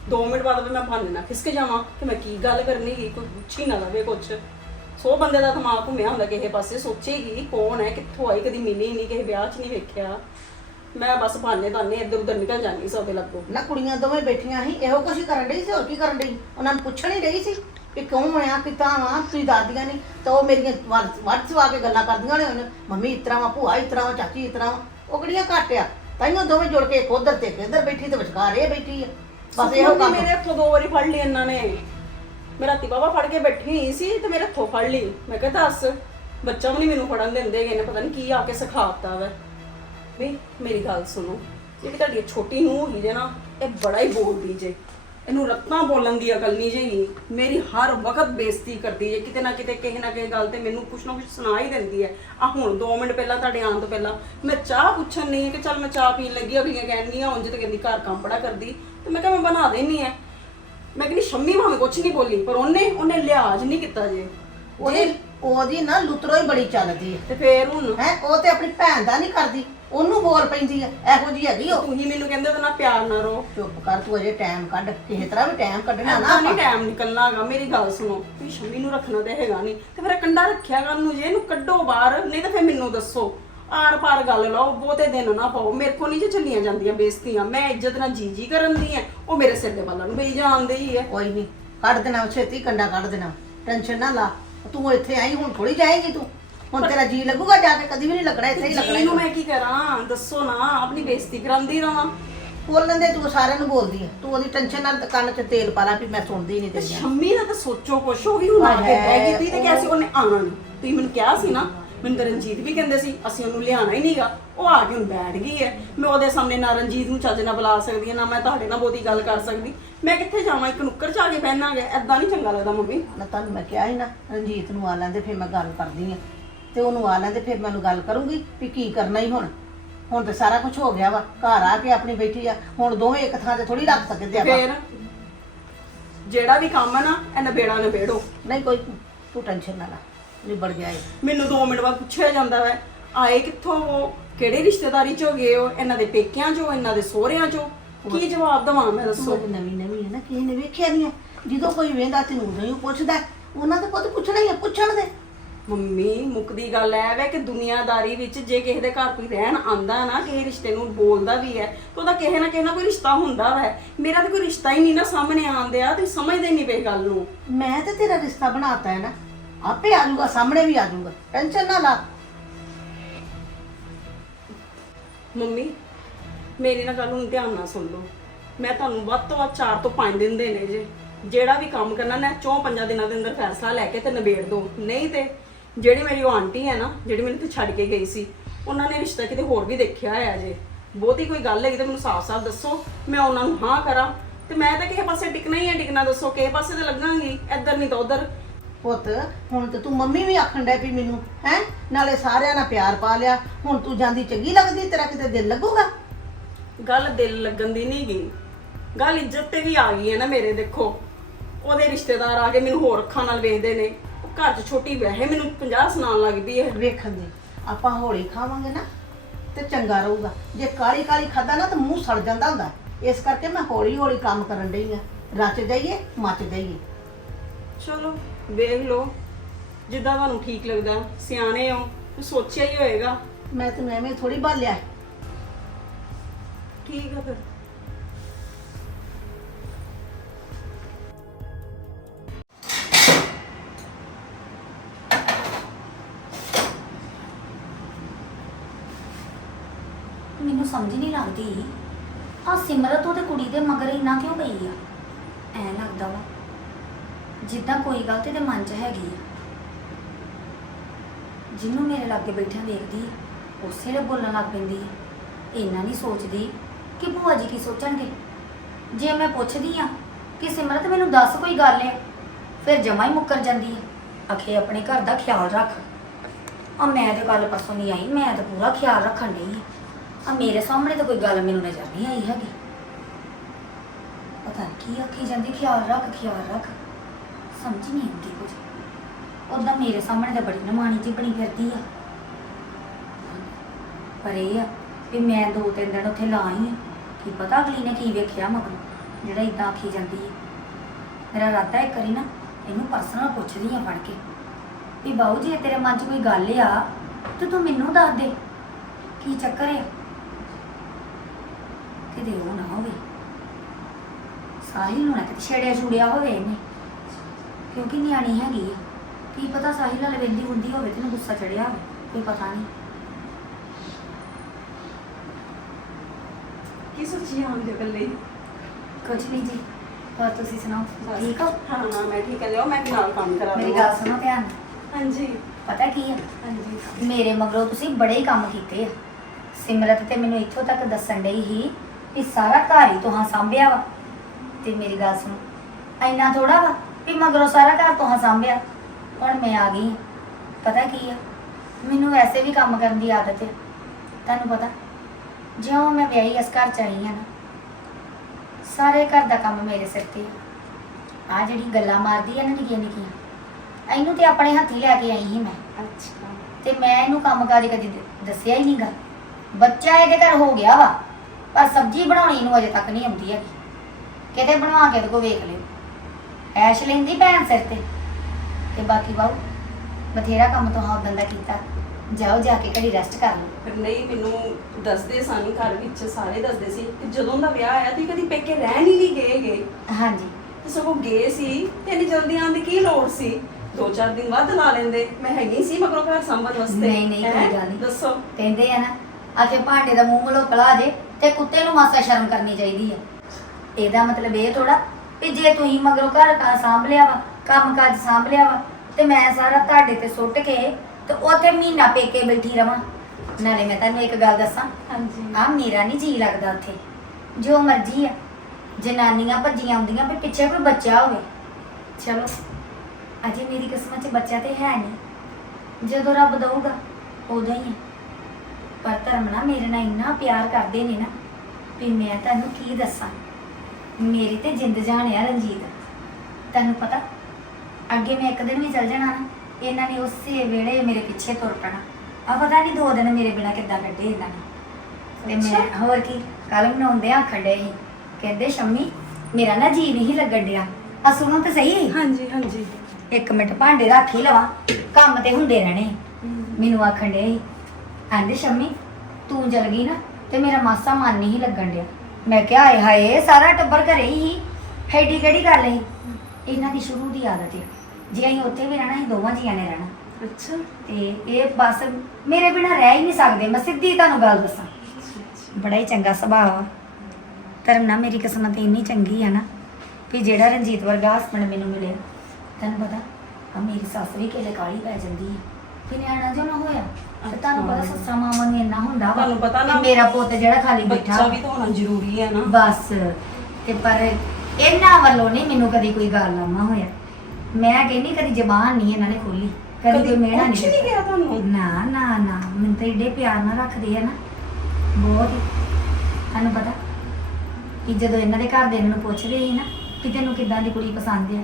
ਦੋ ਮਿੰਟ ਬਾਅਦ ਮੈਂ ਭਾਨੇ ਨਾ ਖਿਸਕ ਜਾਵਾਂ ਕਿ ਮੈਂ ਕੀ ਗੱਲ ਕਰਨੀ ਸੀ? ਕੋਈ ਪੁੱਛੀ ਨਾ ਲਵੇ ਕੁਛ। ਸੋ ਬੰਦੇ ਦਾ ਦਿਮਾਗ ਘੁੰਮਿਆ ਹੁੰਦਾ ਕਿਸੇ ਪਾਸੇ ਸੋਚੇਗੀ ਕੌਣ ਹੈ ਕਿੱਥੋਂ ਆਈ ਕਦੀ ਮਿਲੀ ਨਹੀਂ ਕਿਸੇ ਵਿਆਹ 'ਚ ਨਹੀਂ ਵੇਖਿਆ। ਮੈਂ ਬਸ ਭਾਨੇ ਤਾਨੇ ਇੱਧਰ ਉੱਧਰ ਨਿਕਲ ਜਾਂਦੀ ਸੀ ਉਹਦੇ ਲੱਗੋਂ। ਨਾ ਕੁੜੀਆਂ ਦੋਵੇਂ ਬੈਠੀਆਂ ਸੀ ਇਹੋ ਕੁਛ ਹੀ ਕਰਨ ਡਈ ਸੀ ਹੋਰ ਕੀ ਕਰਨ ਡਈ? ਉਹਨਾਂ ਨੂੰ ਪੁੱਛਣ ਹੀ ਡਈ ਸੀ ਕਿ ਕਿਉਂ ਆਇਆ ਕਿਤਾ ਵਾ ਤੁਸੀਂ ਦੱਸਦੀਆਂ ਨਹੀਂ ਤਾਂ ਉਹ ਮੇਰੀਆਂ ਵਟਸਵਾ ਕੇ ਗੱਲਾਂ ਕਰਦੀਆਂ ਨੇ ਉਹਨੇ ਮੰਮੀ ਇਤਰਾ ਵਾ ਭੂਆ ਇਤਰਾ ਵਾ ਚਾਚੀ ਇਤਰਾ ਵਾ। ਉਹ ਕਿਹੜੀਆਂ ਘੱਟ ਆ ਤਾਈਓ ਦੋਵੇਂ ਜੁੜ ਕੇ ਇੱਕ ਉਧਰ ਤੇ ਇੱਕ ਇੱਧਰ ਬੈਠੀ ਤੇ ਵਿਚਕਾਰ ਇਹ ਬੈਠੀ ਆ। ਬਸ ਇਹੋ ਕੰਮ। ਮੇਰੇ ਹੱਥੋਂ ਦੋ ਵਾਰੀ ਫੜ ਲਈ ਇਹਨਾਂ ਨੇ। ਮੈਂ ਰਾਤੀ ਬਾਬਾ ਫੜ ਕੇ ਬੈਠੀ ਹੋਈ ਸੀ ਤੇ ਮੇਰੇ ਹੱਥੋਂ ਫੜ ਲਈ। ਮੈਂ ਕਿਹਾ ਦੱਸ ਬੱਚਾ ਵੀ ਨਹੀਂ ਮੈਨੂੰ ਫੜਨ ਦਿੰਦੇ ਹੈਗੇ ਨੇ ਪਤਾ ਨਹੀਂ ਕੀ ਆ ਕੇ ਸਿਖਾਤਾ ਵਾ। ਵੀ ਮੇਰੀ ਗੱਲ ਸੁਣੋ। ਜਿਹੜੀ ਤੁਹਾਡੀ ਇਹ ਛੋਟੀ ਨੂੰਹ ਹੀ ਜੇ ਨਾ ਇਹ ਬੜਾ ਹੀ ਬੋਲਦੀ ਜੇ। ਇਹਨੂੰ ਰੱਤਾਂ ਬੋਲਣ ਦੀ ਅਕਲ ਨਹੀਂ ਜੇ ਮੇਰੀ ਹਰ ਵਕਤ ਬੇਇੱਜ਼ਤੀ ਕਰਦੀ ਜੇ। ਕਿਤੇ ਨਾ ਕਿਤੇ ਕਿਸੇ ਨਾ ਕਿਸੇ ਗੱਲ ਤੇ ਮੈਨੂੰ ਕੁਛ ਨਾ ਕੁਛ ਸੁਣਾ ਹੀ ਦਿੰਦੀ ਹੈ ਆ ਹੁਣ 2 ਮਿੰਟ ਪਹਿਲਾਂ ਤੁਹਾਡੇ ਆਉਣ ਤੋਂ ਪਹਿਲਾਂ ਮੈਂ ਚਾਹ ਪੁੱਛਣ ਨਹੀਂ ਕਿ ਚੱਲ ਮੈਂ ਚਾਹ ਪੀਣ ਲੱਗੀ ਅਗਲੀਆਂ ਕਹਿਣਗੀਆਂ ਉਂਝ ਤੇ ਕਹਿੰਦੀ ਘਰ ਕੰਮ ਬੜਾ ਕਰਦੀ। ਤੇ ਮੈਂ ਕਿਹਾ ਮੈਂ ਬਣਾ ਦੇਣੀ ਹੈ ਮੈਂ ਕਹਿੰਦੀ ਸ਼ੰਮੀ ਭਾਵੇਂ ਕੁਛ ਨਹੀਂ ਬੋਲੀ ਪਰ ਉਹਨੇ ਉਹਨੇ ਲਿਹਾਜ਼ ਨਹੀਂ ਕੀਤਾ ਜੇ। ਉਹਦੀ ਉਹਦੀ ਨਾ ਲੁਤਰੋ ਹੀ ਬੜੀ ਚੱਲਦੀ ਹੈ ਤੇ ਫੇਰ ਹੁਣ? ਹੈ ਉਹ ਤੇ ਆਪਣੀ ਭੈਣ ਦਾ ਨਹੀਂ ਕਰਦੀ। ਉਹਨੂੰ ਬੋਲ ਪੈਂਦੀ ਹੈ ਇਹੋ ਜੀ ਹੈਗੀ ਉਹ। ਤੁਸੀਂ ਮੈਨੂੰ ਕਹਿੰਦੇ ਤਾਂ ਨਾ ਪਿਆਰ ਨਾ ਰਹੋ। ਚੁੱਪ ਕਰ ਤੂੰ ਅਜੇ ਟਾਈਮ ਕੱਢ ਕਿਸੇ ਤਰ੍ਹਾਂ ਵੀ ਟਾਈਮ ਕੱਢਣਾ ਨਾ ਨਹੀਂ। ਟਾਈਮ ਨਿਕਲਣਾ ਹੈਗਾ ਮੇਰੀ ਗੱਲ ਸੁਣੋ। ਤੁਸੀਂ ਸ਼ੰਮੀ ਨੂੰ ਰੱਖਣਾ ਤੇ ਹੈਗਾ ਨਹੀਂ ਤੇ ਫਿਰ ਇਹ ਕੰਡਾ ਰੱਖਿਆ ਕਰ ਨੂੰ ਜੇ ਇਹਨੂੰ ਕੱਢੋ ਬਾਹਰ ਨਹੀਂ ਤਾਂ ਫਿਰ ਮੈਨੂੰ ਦੱਸੋ। ਆਰ ਪਾਰ ਗੱਲ ਲਾਓ ਬਹੁਤੇ ਦਿਨ ਨਾ ਪਾਓ। ਮੇਰੇ ਕੋ ਨਹੀਂ ਜੇ ਚੱਲੀਆਂ ਜਾਂਦੀਆਂ ਬੇਇੱਜ਼ਤੀਆਂ। ਮੈਂ ਇੱਜ਼ਤ ਨਾਲ ਜੀ ਜੀ ਕਰਨ ਦੀ ਹੈ ਉਹ ਮੇਰੇ ਸਿਰ ਦੇ ਵਾਲਾਂ ਨੂੰ ਬਈ ਜਾਂਦੇ ਹੀ ਹੈ ਕੋਈ ਨਹੀਂ ਕੱਢ ਦੇਣਾ ਛੇਤੀ ਕੰਡਾ ਕੱਢ ਦੇਣਾ। ਟੈਨਸ਼ਨ ਨਾ ਲਾ। ਤੂੰ ਇੱਥੇ ਆਈ ਹੁਣ ਥੋੜੀ ਜਾਏਗੀ ਤੂੰ? ਹੁਣ ਤੇਰਾ ਜੀ ਲੱਗੂਗਾ ਜਾ ਕੇ ਕਦੀ ਵੀ ਨਹੀਂ ਲੱਗਣਾ ਇੱਥੇ ਹੀ ਲੱਗਣਾ ਜੀ ਨੂੰ ਮੈਂ ਕੀ ਕਰਾਂ? ਦੱਸੋ ਨਾ ਆਪਣੀ ਬੇਇੱਜ਼ਤੀ ਕਰਾਂਦੀ ਰਵਾਂ। ਬੋਲਣ ਦੇ ਤੂੰ ਸਾਰਿਆਂ ਨੂੰ ਬੋਲਦੀ ਹੈ ਤੂੰ ਉਹਦੀ ਟੈਨਸ਼ਨ ਨਾਲ ਕੰਨ 'ਚ ਤੇਲ ਪਾ ਲਾ ਵੀ ਮੈਂ ਸੁਣਦੀ ਨਹੀਂ ਤੇ ਤੇਰੀਆਂ। ਸ਼ੰਮੀ ਦਾ ਤਾਂ ਸੋਚੋ ਕੁਛ ਉਹ ਵੀ ਹੁਣ ਆ ਕੇ ਬਹਿ ਗਈ ਤੇ ਕਿਹਾ ਸੀ ਉਹਨੇ ਆਉਣਾ ਨਹੀਂ ਤੁਸੀਂ ਮੈਨੂੰ ਕਿਹਾ ਸੀ ਨਾ ਮੈਨੂੰ ਤਾਂ ਰਣਜੀਤ ਵੀ ਕਹਿੰਦੇ ਸੀ ਅਸੀਂ ਉਹਨੂੰ ਲਿਆਣਾ ਹੀ ਨਹੀਂਗਾ। ਉਹ ਆ ਕੇ ਹੁਣ ਬੈਠ ਗਈ ਹੈ। ਮੈਂ ਉਹਦੇ ਸਾਹਮਣੇ ਨਾ ਰਣਜੀਤ ਨੂੰ ਚੱਜ ਨਾਲ ਬੁਲਾ ਸਕਦੀ ਹਾਂ ਨਾ ਮੈਂ ਤੁਹਾਡੇ ਨਾਲ ਬਹੁਤੀ ਗੱਲ ਕਰ ਸਕਦੀ। ਮੈਂ ਕਿੱਥੇ ਜਾਵਾਂ? ਇੱਕ ਨੁੱਕਰ ਚ ਆ ਕੇ ਬਹਿਣਾਗੇ ਐਦਾਂ ਨਹੀਂ ਚੰਗਾ ਲੱਗਦਾ ਮੰਮੀ। ਮੈਂ ਤੁਹਾਨੂੰ ਮੈਂ ਕਿਹਾ ਸੀ ਨਾ ਰਣਜੀਤ ਨੂੰ ਆ ਲੈਂਦੇ ਫਿਰ ਮੈਂ ਗੱਲ ਕਰਦੀ ਆ ਤੇ ਉਹਨੂੰ ਆ ਲੈਂਦੇ ਫਿਰ ਮੈਨੂੰ ਗੱਲ ਕਰੂੰਗੀ ਵੀ ਕੀ ਕਰਨਾ ਹੀ ਹੁਣ। ਹੁਣ ਤੇ ਸਾਰਾ ਕੁਝ ਹੋ ਗਿਆ ਵਾ ਘਰ ਆ ਕੇ ਆਪਣੀ ਬੈਠੀ ਆ ਹੁਣ ਦੋਵੇਂ ਇੱਕ ਥਾਂ ਤੇ ਥੋੜੀ ਰੱਖ ਸਕਦੇ ਆਪਾਂ। ਫੇਰ ਜਿਹੜਾ ਵੀ ਕੰਮ ਹੈ ਨਾ ਇਹ ਨਬੇੜਾ ਨਬੇੜੋ। ਨਹੀਂ ਕੋਈ ਤੂੰ ਟੈਨਸ਼ਨ ਨਾ ਲੈ ਨਿਬੜ ਗਿਆ ਏ। ਮੈਨੂੰ 2 ਮਿੰਟ ਬਾਅਦ ਪੁੱਛਿਆ ਜਾਂਦਾ ਵੈ ਆਏ ਕਿੱਥੋਂ ਉਹ ਕਿਹੜੇ ਰਿਸ਼ਤੇਦਾਰੀ ਚੋਂ ਗਏ ਹੋ? ਇਹਨਾਂ ਦੇ ਪੇਕਿਆਂ ਚੋਂ ਇਹਨਾਂ ਦੇ ਸਹੁਰਿਆਂ ਚੋਂ? ਕੀ ਜਵਾਬ ਦਵਾਂ ਮੈਂ ਤੂੰ ਦੱਸੋ ਅਜੇ ਨਵੀਂ ਨਵੀਂ ਹੈ ਨਾ ਕਿਸੇ ਨੇ ਵੇਖਿਆ ਨਹੀਂ ਹੈ ਜਦੋਂ ਕੋਈ ਵੇਂਦਾ ਤੈਨੂੰ ਉਦੋਂ ਹੀ ਉਹ ਪੁੱਛਦਾ ਹੈ। ਉਹਨਾਂ ਤੇ ਪੁੱਤ ਪੁੱਛਣਾ ਹੀ ਹੈ ਪੁੱਛਣ ਦੇ। ਮੰਮੀ ਮੁੱਕਦੀ ਗੱਲ ਐ ਵੇ ਕਿ ਦੁਨੀਆਦਾਰੀ ਵਿੱਚ ਜੇ ਕਿਸੇ ਦੇ ਘਰ ਕੋਈ ਰਹਿਣ ਆਂਦਾ ਨਾ ਕਿਸੇ ਰਿਸ਼ਤੇ ਨੂੰ ਬੋਲਦਾ ਵੀ ਹੈ ਤਾਂ ਉਹਦਾ ਕਿਸੇ ਨਾ ਕਿਸੇ ਨਾਲ ਕੋਈ ਰਿਸ਼ਤਾ ਹੁੰਦਾ ਵੈ। ਮੇਰਾ ਤਾਂ ਕੋਈ ਰਿਸ਼ਤਾ ਹੀ ਨਹੀਂ ਨਾ ਸਾਹਮਣੇ ਆਂਦਿਆ ਤੁਸੀਂ ਸਮਝਦੇ ਨਹੀਂ ਪਏ ਗੱਲ ਨੂੰ। ਮੈਂ ਤੇ ਤੇਰਾ ਰਿਸ਼ਤਾ ਬਣਾਤਾ ਹੈ ਨਾ ਆਪੇ ਆ ਜਾਊਗਾ ਸਾਹਮਣੇ ਵੀ ਆ ਜਾਊਗਾ। ਟੈਨਸ਼ਨ ਨਾ ਲਾ। ਮੰਮੀ ਮੇਰੀ ਨਾ ਗੱਲ ਹੁਣ ਧਿਆਨ ਨਾਲ ਸੁਣ ਲਓ। ਮੈਂ ਤੁਹਾਨੂੰ ਵੱਧ ਤੋਂ ਵੱਧ 4 ਤੋਂ 5 ਦਿਨ ਦੇਣੇ ਜੇ। ਜਿਹੜਾ ਵੀ ਕੰਮ ਕਰਨਾ ਨਾ ਚੌਂ ਪੰਜਾਂ ਦਿਨਾਂ ਦੇ ਅੰਦਰ ਫੈਸਲਾ ਲੈ ਕੇ ਤੇ ਨਿਬੇੜ ਦਿਓ ਨਹੀਂ ਤੇ ਜਿਹੜੀ ਮੇਰੀ ਉਹ ਆਂਟੀ ਹੈ ਨਾ ਜਿਹੜੀ ਮੈਨੂੰ ਤੇ ਛੱਡ ਕੇ ਗਈ ਸੀ ਉਹਨਾਂ ਨੇ ਰਿਸ਼ਤਾ ਕਿਤੇ ਹੋਰ ਵੀ ਦੇਖਿਆ ਹੋਇਆ ਜੇ। ਬਹੁਤੀ ਕੋਈ ਗੱਲ ਹੈਗੀ ਤਾਂ ਮੈਨੂੰ ਸਾਫ਼-ਸਾਫ਼ ਦੱਸੋ ਮੈਂ ਉਹਨਾਂ ਨੂੰ ਹਾਂ ਕਰਾਂ। ਤੇ ਮੈਂ ਤਾਂ ਕਿਸੇ ਪਾਸੇ ਟਿਕਣਾ ਹੀ ਹੈ ਟਿਕਣਾ ਦੱਸੋ ਕਿਸੇ ਪਾਸੇ ਤੇ ਲੱਗਾਂਗੀ ਇੱਧਰ ਨਹੀਂ ਤਾਂ ਉੱਧਰ। ਪੁੱਤ ਹੁਣ ਤੇ ਤੂੰ ਮੰਮੀ ਵੀ ਆਖਣ ਡੈ ਪਈ ਮੈਨੂੰ ਹੈ? ਨਾਲੇ ਸਾਰਿਆਂ ਨਾਲ ਪਿਆਰ ਪਾ ਲਿਆ ਹੁਣ ਤੂੰ ਜਾਂਦੀ ਚੰਗੀ ਲੱਗਦੀ ਤੇਰਾ ਕਿਤੇ ਦਿਲ ਲੱਗੂਗਾ? ਗੱਲ ਦਿਲ ਲੱਗਣ ਦੀ ਨਹੀਂ ਗਈ ਗੱਲ ਇੱਜ਼ਤ ਤੇ ਵੀ ਆ ਗਈ ਹੈ ਨਾ ਮੇਰੇ ਦੇਖੋ। ਉਹਦੇ ਰਿਸ਼ਤੇਦਾਰ ਆ ਕੇ ਮੈਨੂੰ ਹੋਰ ਅੱਖਾਂ ਨਾਲ ਵੇਖਦੇ ਨੇ। ਘਰ 'ਚ ਛੋਟੀ ਵੈਸੇ ਮੈਨੂੰ 50 ਸੁਣਾਉਣ ਲੱਗ ਪਈ ਹੈ। ਵੇਖਣ ਦੇ ਆਪਾਂ ਹੌਲੀ ਖਾਵਾਂਗੇ ਨਾ ਤੇ ਚੰਗਾ ਰਹੂਗਾ। ਜੇ ਕਾਲੀ ਕਾਲੀ ਖਾਦਾ ਨਾ ਤਾਂ ਮੂੰਹ ਸੜ ਜਾਂਦਾ ਹੁੰਦਾ। ਇਸ ਕਰਕੇ ਮੈਂ ਹੌਲੀ ਹੌਲੀ ਕੰਮ ਕਰਨ ਡਈ ਆ ਰਚ ਜਾਈਏ ਮਚ ਜਾਈਏ। ਚਲੋ ਵੇਖ ਲਓ ਜਿੱਦਾਂ ਤੁਹਾਨੂੰ ਠੀਕ ਲੱਗਦਾ। ਸਿਆਣੇ ਹੋ ਤੁਸੀਂ ਸੋਚਿਆ ਹੀ ਹੋਏਗਾ। ਮੈਂ ਤੈਨੂੰ ਐਵੇਂ ਥੋੜੀ ਬਾਲਿਆ। ਠੀਕ ਆ ਫਿਰ। ਮੈਨੂੰ ਸਮਝ ਨਹੀਂ ਲੱਗਦੀ। ਆ ਸਿਮਰਤ ਉਹਦੇ ਕੁੜੀ ਦੇ ਮਗਰ ਇੰਨਾ ਕਿਉਂ ਗਈ ਆ? ਐ ਲੱਗਦਾ ਵਾ, ਜਿੱਦਾਂ ਕੋਈ ਗੱਲ ਤੇ ਇਹਦੇ ਮਨ 'ਚ ਹੈਗੀ ਆ। ਜਿਹਨੂੰ ਮੇਰੇ ਲਾਗੇ ਬੈਠਿਆਂ ਦੇਖਦੀ, ਉਸੇ ਵੇਲੇ ਬੋਲਣ ਲੱਗ ਪੈਂਦੀ ਇੰਨਾ ਨਹੀਂ ਸੋਚਦੀ ਕਿ ਭੂਆ ਜੀ ਕੀ ਸੋਚਣਗੇ। ਜੇ ਮੈਂ ਪੁੱਛਦੀ ਆ ਕਿ ਸਿਮਰਤ ਮੈਨੂੰ ਦੱਸ ਕੋਈ ਗੱਲ ਹੈ ਫਿਰ ਜਮਾ ਹੀ ਮੁੱਕਰ ਜਾਂਦੀ ਆ। ਅਖੇ ਆਪਣੇ ਘਰ ਦਾ ਖਿਆਲ ਰੱਖ। ਆ ਮੈਂ ਤੇ ਗੱਲ ਪਰਸੋਂ ਨਹੀਂ ਆਈ, ਮੈਂ ਤਾਂ ਪੂਰਾ ਖਿਆਲ ਰੱਖਣ ਲਈ ਆ ਮੇਰੇ ਸਾਹਮਣੇ ਤਾਂ ਕੋਈ ਗੱਲ ਮੈਨੂੰ ਨਜ਼ਰ ਨਹੀਂ ਆਈ ਹੈਗੀ। ਪਤਾ ਨਹੀਂ ਕੀ ਆਖੀ ਜਾਂਦੀ, ਖਿਆਲ ਰੱਖ ਖਿਆਲ ਰੱਖ। ਸਮਝ ਨਹੀਂ ਆਉਂਦੀ ਕੁਝ। ਉਦਾਂ ਮੇਰੇ ਸਾਹਮਣੇ ਤਾਂ ਬੜੀ ਨਮਾਣੀ ਜਿਹੀ ਬਣੀ ਫਿਰਦੀ ਆ। ਪਰ ਇਹ ਆ ਵੀ ਮੈਂ ਦੋ ਤਿੰਨ ਦਿਨ ਉੱਥੇ ਲਾ ਆਈ ਆ। ਕੀ ਪਤਾ ਅਗਲੀ ਨੇ ਕੀ ਵੇਖਿਆ ਮਗਰੋਂ, ਜਿਹੜਾ ਇਦਾਂ ਆਖੀ ਜਾਂਦੀ ਹੈ ਮੇਰਾ ਇਰਾਦਾ ਇੱਕ ਵਾਰੀ ਨਾ ਇਹਨੂੰ ਪਰਸਨਲ ਪੁੱਛਦੀ ਆ ਫੜ ਕੇ ਵੀ ਬਾਊ, ਜੀ ਤੇਰੇ ਮਨ 'ਚ ਕੋਈ ਗੱਲ ਆ, ਤੇ ਤੂੰ ਮੈਨੂੰ ਦੱਸ ਦੇ। ਕੀ ਚੱਕਰ ਆ? ਕਿਤੇ ਉਹ ਨਾ ਹੋਵੇ। ਸਾਹਿਲ ਨੂੰ ਨਾ ਕਿਤੇ ਛੇੜਿਆ ਛੁੜਿਆ ਹੋਵੇ ਇਹਨੇ। ਕਿਉਂਕਿ ਨਿਆਣੀ ਹੈਗੀ ਆ। ਕੀ ਪਤਾ ਸਾਹਿਲ ਨਾਲ ਵੇਂਦੀ ਹੁੰਦੀ ਹੋਵੇ ਤੈਨੂੰ ਗੁੱਸਾ ਚੜਿਆ ਹੋਵੇ ਕੋਈ ਪਤਾ ਨਹੀਂ। ਕੀ ਸੋਚੀ ਜਾਂਦੇ ਹੋ ਇਕੱਲੇ? ਕੁਝ ਨਹੀਂ ਜੀ ਹੋਰ ਤੁਸੀਂ ਸੁਣਾਓ ਠੀਕ ਹੋ? ਹਾਂ ਹਾਂ ਮੈਂ ਠੀਕ ਹਾਂ ਲਿਓ ਮੈਂ ਵੀ ਨਾਲ ਕੰਮ ਕਰਾ ਮੇਰੀ। ਗੱਲ ਸੁਣੋ ਧਿਆਨ। ਨਾਲ। ਹਾਂਜੀ। ਪਤਾ ਕੀ ਹੈ ਹਾਂਜੀ। ਮੇਰੇ ਮਗਰੋਂ ਤੁਸੀਂ ਬੜੇ ਹੀ ਕੰਮ ਕੀਤੇ ਆ। ਸਿਮਰਤ ਤੇ ਮੈਨੂੰ ਇੱਥੋਂ ਤੱਕ ਦੱਸਣ ਡਈ ਸੀ ਵੀ ਸਾਰਾ ਘਰ ਹੀ ਤੁਹਾਂ ਸਾਂਭਿਆ ਵਾ। ਤੇ ਮੇਰੀ ਗੱਲ ਸੁਣੋ ਐਨਾ ਥੋੜਾ ਵਾ ਵੀ ਮਗਰੋਂ ਸਾਰਾ ਘਰ ਤੁਹਾਂ ਸਾਂਭਿਆ। ਹੁਣ ਮੈਂ ਆ ਗਈ। ਪਤਾ ਕੀ ਆ? ਮੈਨੂੰ ਵੈਸੇ ਵੀ ਕੰਮ ਕਰਨ ਦੀ ਆਦਤ ਹੈ ਤੁਹਾਨੂੰ ਪਤਾ ਜਿਉਂ ਮੈਂ ਵਿਆਹੀ ਇਸ ਘਰ ਚ ਆਈ ਆ ਨਾ ਸਾਰੇ ਘਰ ਦਾ ਕੰਮ ਮੇਰੇ ਸਿਰ ਤੇ ਆ। ਆਹ ਜਿਹੜੀ ਗੱਲਾਂ ਮਾਰਦੀ ਆ ਨਾ ਨਿੱਕੀਆਂ ਨਿੱਕੀਆਂ ਇਹਨੂੰ ਤੇ ਆਪਣੇ ਹੱਥੀ ਲੈ ਕੇ ਆਈ ਸੀ ਮੈਂ। ਅੱਛਾ। ਤੇ ਮੈਂ ਇਹਨੂੰ ਕੰਮਕਾਜ ਕਦੀ ਦ- ਦੱਸਿਆ ਹੀ ਨਹੀਂਗਾ ਬੱਚਾ ਇਹਦੇ ਘਰ ਹੋ ਗਿਆ ਵਾ। ਪਰ ਸਬਜ਼ੀ ਬਣਾਉਣੀ ਨੂੰ ਅਜੇ ਤੱਕ ਨਹੀਂ ਆਉਂਦੀ ਹੈਗੀ। ਕਿਤੇ ਬਣਵਾ ਕੇ ਕੋ ਵੇਖ ਲਿਓ। ਐਸ਼ ਲੈਂਦੀ ਭੈਣ ਸਿਰ ਤੇ। ਤੇ ਬਾਕੀ ਬਾਉ ਬਥੇਰਾ ਕੰਮ ਤੋਂ ਉਦੋਂ ਦਾ ਕੀਤਾ। ਜਾਓ ਜਾ ਕੇ ਘੜੀ ਰੈਸਟ ਕਰ ਲਓ। ਫਿਰ ਨਹੀਂ ਮੈਨੂੰ ਦੱਸਦੇ ਸਨ ਘਰ ਵਿੱਚ ਸਾਰੇ ਦੱਸਦੇ ਸੀ ਕਿ ਜਦੋਂ ਦਾ ਵਿਆਹ ਆਇਆ ਤੁਸੀਂ ਕਦੀ ਪੇਕੇ ਰਹਿਣ ਹੀ ਨਹੀਂ ਗਏਗੇ ਹਾਂਜੀ। ਤੇ ਸਗੋਂ ਗਏ ਸੀ ਤੇ ਇੰਨੀ ਜਲਦੀ ਆਉਣ ਦੀ ਕੀ ਲੋੜ ਸੀ? ਦੋ ਚਾਰ ਦਿਨ ਵੱਧ ਲਾ ਲੈਂਦੇ। ਮੈਂ ਹੈਗੀ ਸੀ ਮਗਰੋਂ ਘਰ ਸੰਭਣ ਵਾਸਤੇ। ਨਹੀਂ, ਨਹੀਂ, ਕੋਈ ਹੈਂ? ਗੱਲ ਨਹੀਂ। ਦੱਸੋ। ਕਹਿੰਦੇ ਆ ਨਾ ਆਖੇ ਭਾਂਡੇ ਦਾ ਮੂੰਹ ਮਲੋਕਲਾ ਜੇ। ਤੇ ਕੁੱਤੇ ਨੂੰ ਮਾਸਾ ਸ਼ਰਮ ਕਰਨੀ ਚਾਹੀਦੀ ਆ। ਇਹਦਾ ਮਤਲਬ ਇਹ ਥੋੜਾ ਵੀ ਜੇ ਤੁਸੀਂ ਮਗਰੋਂ ਘਰ ਕਾ ਸਾਂਭ ਲਿਆ ਵਾ ਕੰਮ ਕਾਜ ਸਾਂਭ ਲਿਆ ਵਾ ਤੇ ਮੈਂ ਸਾਰਾ ਤੁਹਾਡੇ ਤੇ ਸੁੱਟ ਕੇ ਤੇ ਉੱਥੇ ਮਹੀਨਾ ਪੇਕੇ ਬੈਠੀ ਰਵਾਂ। ਨਾਲੇ ਮੈਂ ਤੁਹਾਨੂੰ ਇੱਕ ਗੱਲ ਦੱਸਾਂ ਹਾਂਜੀ। ਆ ਮੇਰਾ ਨਹੀਂ ਜੀ ਲੱਗਦਾ ਉੱਥੇ। ਜੋ ਮਰਜ਼ੀ ਆ ਜਨਾਨੀਆਂ ਭੱਜੀਆਂ ਆਉਂਦੀਆਂ ਵੀ ਪਿੱਛੇ ਕੋਈ ਬੱਚਾ ਹੋਵੇ। ਚਲੋ ਅਜੇ ਮੇਰੀ ਕਿਸਮਤ 'ਚ ਬੱਚਾ ਤੇ ਹੈ ਨਹੀਂ ਜਦੋਂ ਰੱਬ ਦਊਗਾ ਉਦੋਂ ਹੀ ਹੈ ਪਰ ਧਰਮ ਨਾ ਮੇਰੇ ਨਾਲ ਇੰਨਾ ਪਿਆਰ ਕਰਦੇ ਨੇ ਨਾ ਵੀ ਮੈਂ ਤੁਹਾਨੂੰ ਕੀ ਦੱਸਾਂ? ਮੇਰੀ ਤੇ ਜਿੰਦ ਜਾਨ ਆ ਰਣਜੀਤ। ਤੁਹਾਨੂੰ ਪਤਾ ਅੱਗੇ ਮੈਂ ਇੱਕ ਦਿਨ ਵੀ ਚੱਲ ਜਾਣਾ ਨਾ ਇਹਨਾਂ ਨੇ ਉਸੇ ਵੇਲੇ ਮੇਰੇ ਪਿੱਛੇ ਤੁਰ ਪੈਣਾ। ਆ ਪਤਾ ਨਹੀਂ ਦੋ ਦਿਨ ਮੇਰੇ ਬਿਨਾ ਕਿੱਦਾਂ ਕੱਢੇ ਇਹਨਾਂ ਨੇ। ਤੇ ਮੈਂ ਹੋਰ ਕੀ ਕੱਲ ਬਣਾਉਂਦੇ ਆ ਖੜੇ ਸੀ। ਕਹਿੰਦੇ ਸ਼ੰਮੀ ਮੇਰਾ ਨਾ ਜੀ ਨਹੀਂ ਲੱਗਣ ਡਿਆ। ਆ ਸੁਣੋ ਤੇ ਸਹੀ। ਹਾਂਜੀ ਹਾਂਜੀ। ਇੱਕ ਮਿੰਟ ਭਾਂਡੇ ਰੱਖ ਹੀ ਲਵਾਂ। ਕੰਮ ਤੇ ਹੁੰਦੇ ਰਹਿਣੇ। ਮੈਨੂੰ ਆਖਣ ਸੀ ਆਂਦੇ ਸ਼ੰਮੀ ਤੂੰ ਚਲ ਗਈ ਨਾ ਤੇ ਮੇਰਾ ਮਾਸਾ ਮਨ ਨਹੀਂ ਲੱਗਣ ਡਿਆ। ਮੈਂ ਕਿਹਾ ਆਏ ਹਾਏ ਸਾਰਾ ਟੱਬਰ ਘਰੇ ਹੀ ਹੈਡੀ ਕਿਹੜੀ ਗੱਲ ਹੈ ਇਹਨਾਂ ਦੀ ਸ਼ੁਰੂ ਦੀ ਆਦਤ ਹੈ ਜੇ ਅਸੀਂ ਉੱਥੇ ਵੀ ਰਹਿਣਾ ਅਸੀਂ ਦੋਵਾਂ ਜੀਆਂ ਨੇ ਰਹਿਣਾ। ਅੱਛਾ। ਤੇ ਇਹ ਬਸ ਮੇਰੇ ਬਿਨਾ ਰਹਿ ਹੀ ਨਹੀਂ ਸਕਦੇ। ਮੈਂ ਸਿੱਧੀ ਤੁਹਾਨੂੰ ਗੱਲ ਦੱਸਾਂ। ਬੜਾ ਹੀ ਚੰਗਾ ਸੁਭਾਅ ਆ। ਧਰਮ ਨਾਲ ਮੇਰੀ ਕਿਸਮਤ ਇੰਨੀ ਚੰਗੀ ਆ ਨਾ ਵੀ ਜਿਹੜਾ ਰਣਜੀਤ ਵਰਗਾ ਹਸਬੰਡ ਮੈਨੂੰ ਮਿਲਿਆ ਤੈਨੂੰ ਪਤਾ ਆ ਮੇਰੀ ਸੱਸ ਵੀ ਕਿਲੇ ਕਾਲੀ ਪੈ ਜਾਂਦੀ ਹੈ ਕਿ ਨਿਆਣਾ ਜੋ ਨਾ ਹੋਇਆ। ਤੇ ਤੁਹਾਨੂੰ ਪਤਾ ਸੱਸਾਂ ਮਾਵਾਂ ਨੂੰ ਇੰਨਾ ਹੁੰਦਾ ਵਾ ਤੁਹਾਨੂੰ ਪਤਾ ਨਾ- ਕਿ ਮੇਰਾ ਪੁੱਤ ਜਿਹੜਾ ਖਾਲੀ ਬੈਠਾ। ਬੱਚਾ ਵੀ ਤਾਂ ਹੋਣਾ ਜ਼ਰੂਰੀ ਹੈ ਨਾ। ਬਸ। ਤੇ ਪਰ ਇਹਨਾਂ ਵੱਲੋਂ ਨਹੀਂ ਮੈਨੂੰ ਕਦੀ ਕੋਈ ਗੱਲ ਆਮਾ ਹੋਇਆ। ਮੈਂ ਕਹਿੰਦੀ ਕਦੀ ਜ਼ਬਾਨ ਨਹੀਂ ਇਹਨਾਂ ਨੇ ਖੋਲੀ। ਕਦੀ ਕੋਈ ਮਿਹਣਾ ਕੁਛ ਨਹੀਂ ਨਹੀਂ ਗਿਆ ਤੁਹਾਨੂੰ? ਨਾ ਨਾ ਨਾ। ਮੈਨੂੰ ਤਾਂ ਏਡੇ ਪਿਆਰ ਨਾਲ ਰੱਖਦੇ ਆ ਨਾ। ਬਹੁਤ ਹੀ। ਤੁਹਾਨੂੰ ਪਤਾ ਕਿ ਜਦੋਂ ਇਹਨਾਂ ਦੇ ਘਰ ਦੇ ਮੈਨੂੰ ਪੁੱਛਦੇ ਸੀ ਨਾ ਕਿ ਤੈਨੂੰ ਕਿੱਦਾਂ ਦੀ ਕੁੜੀ ਪਸੰਦ ਆ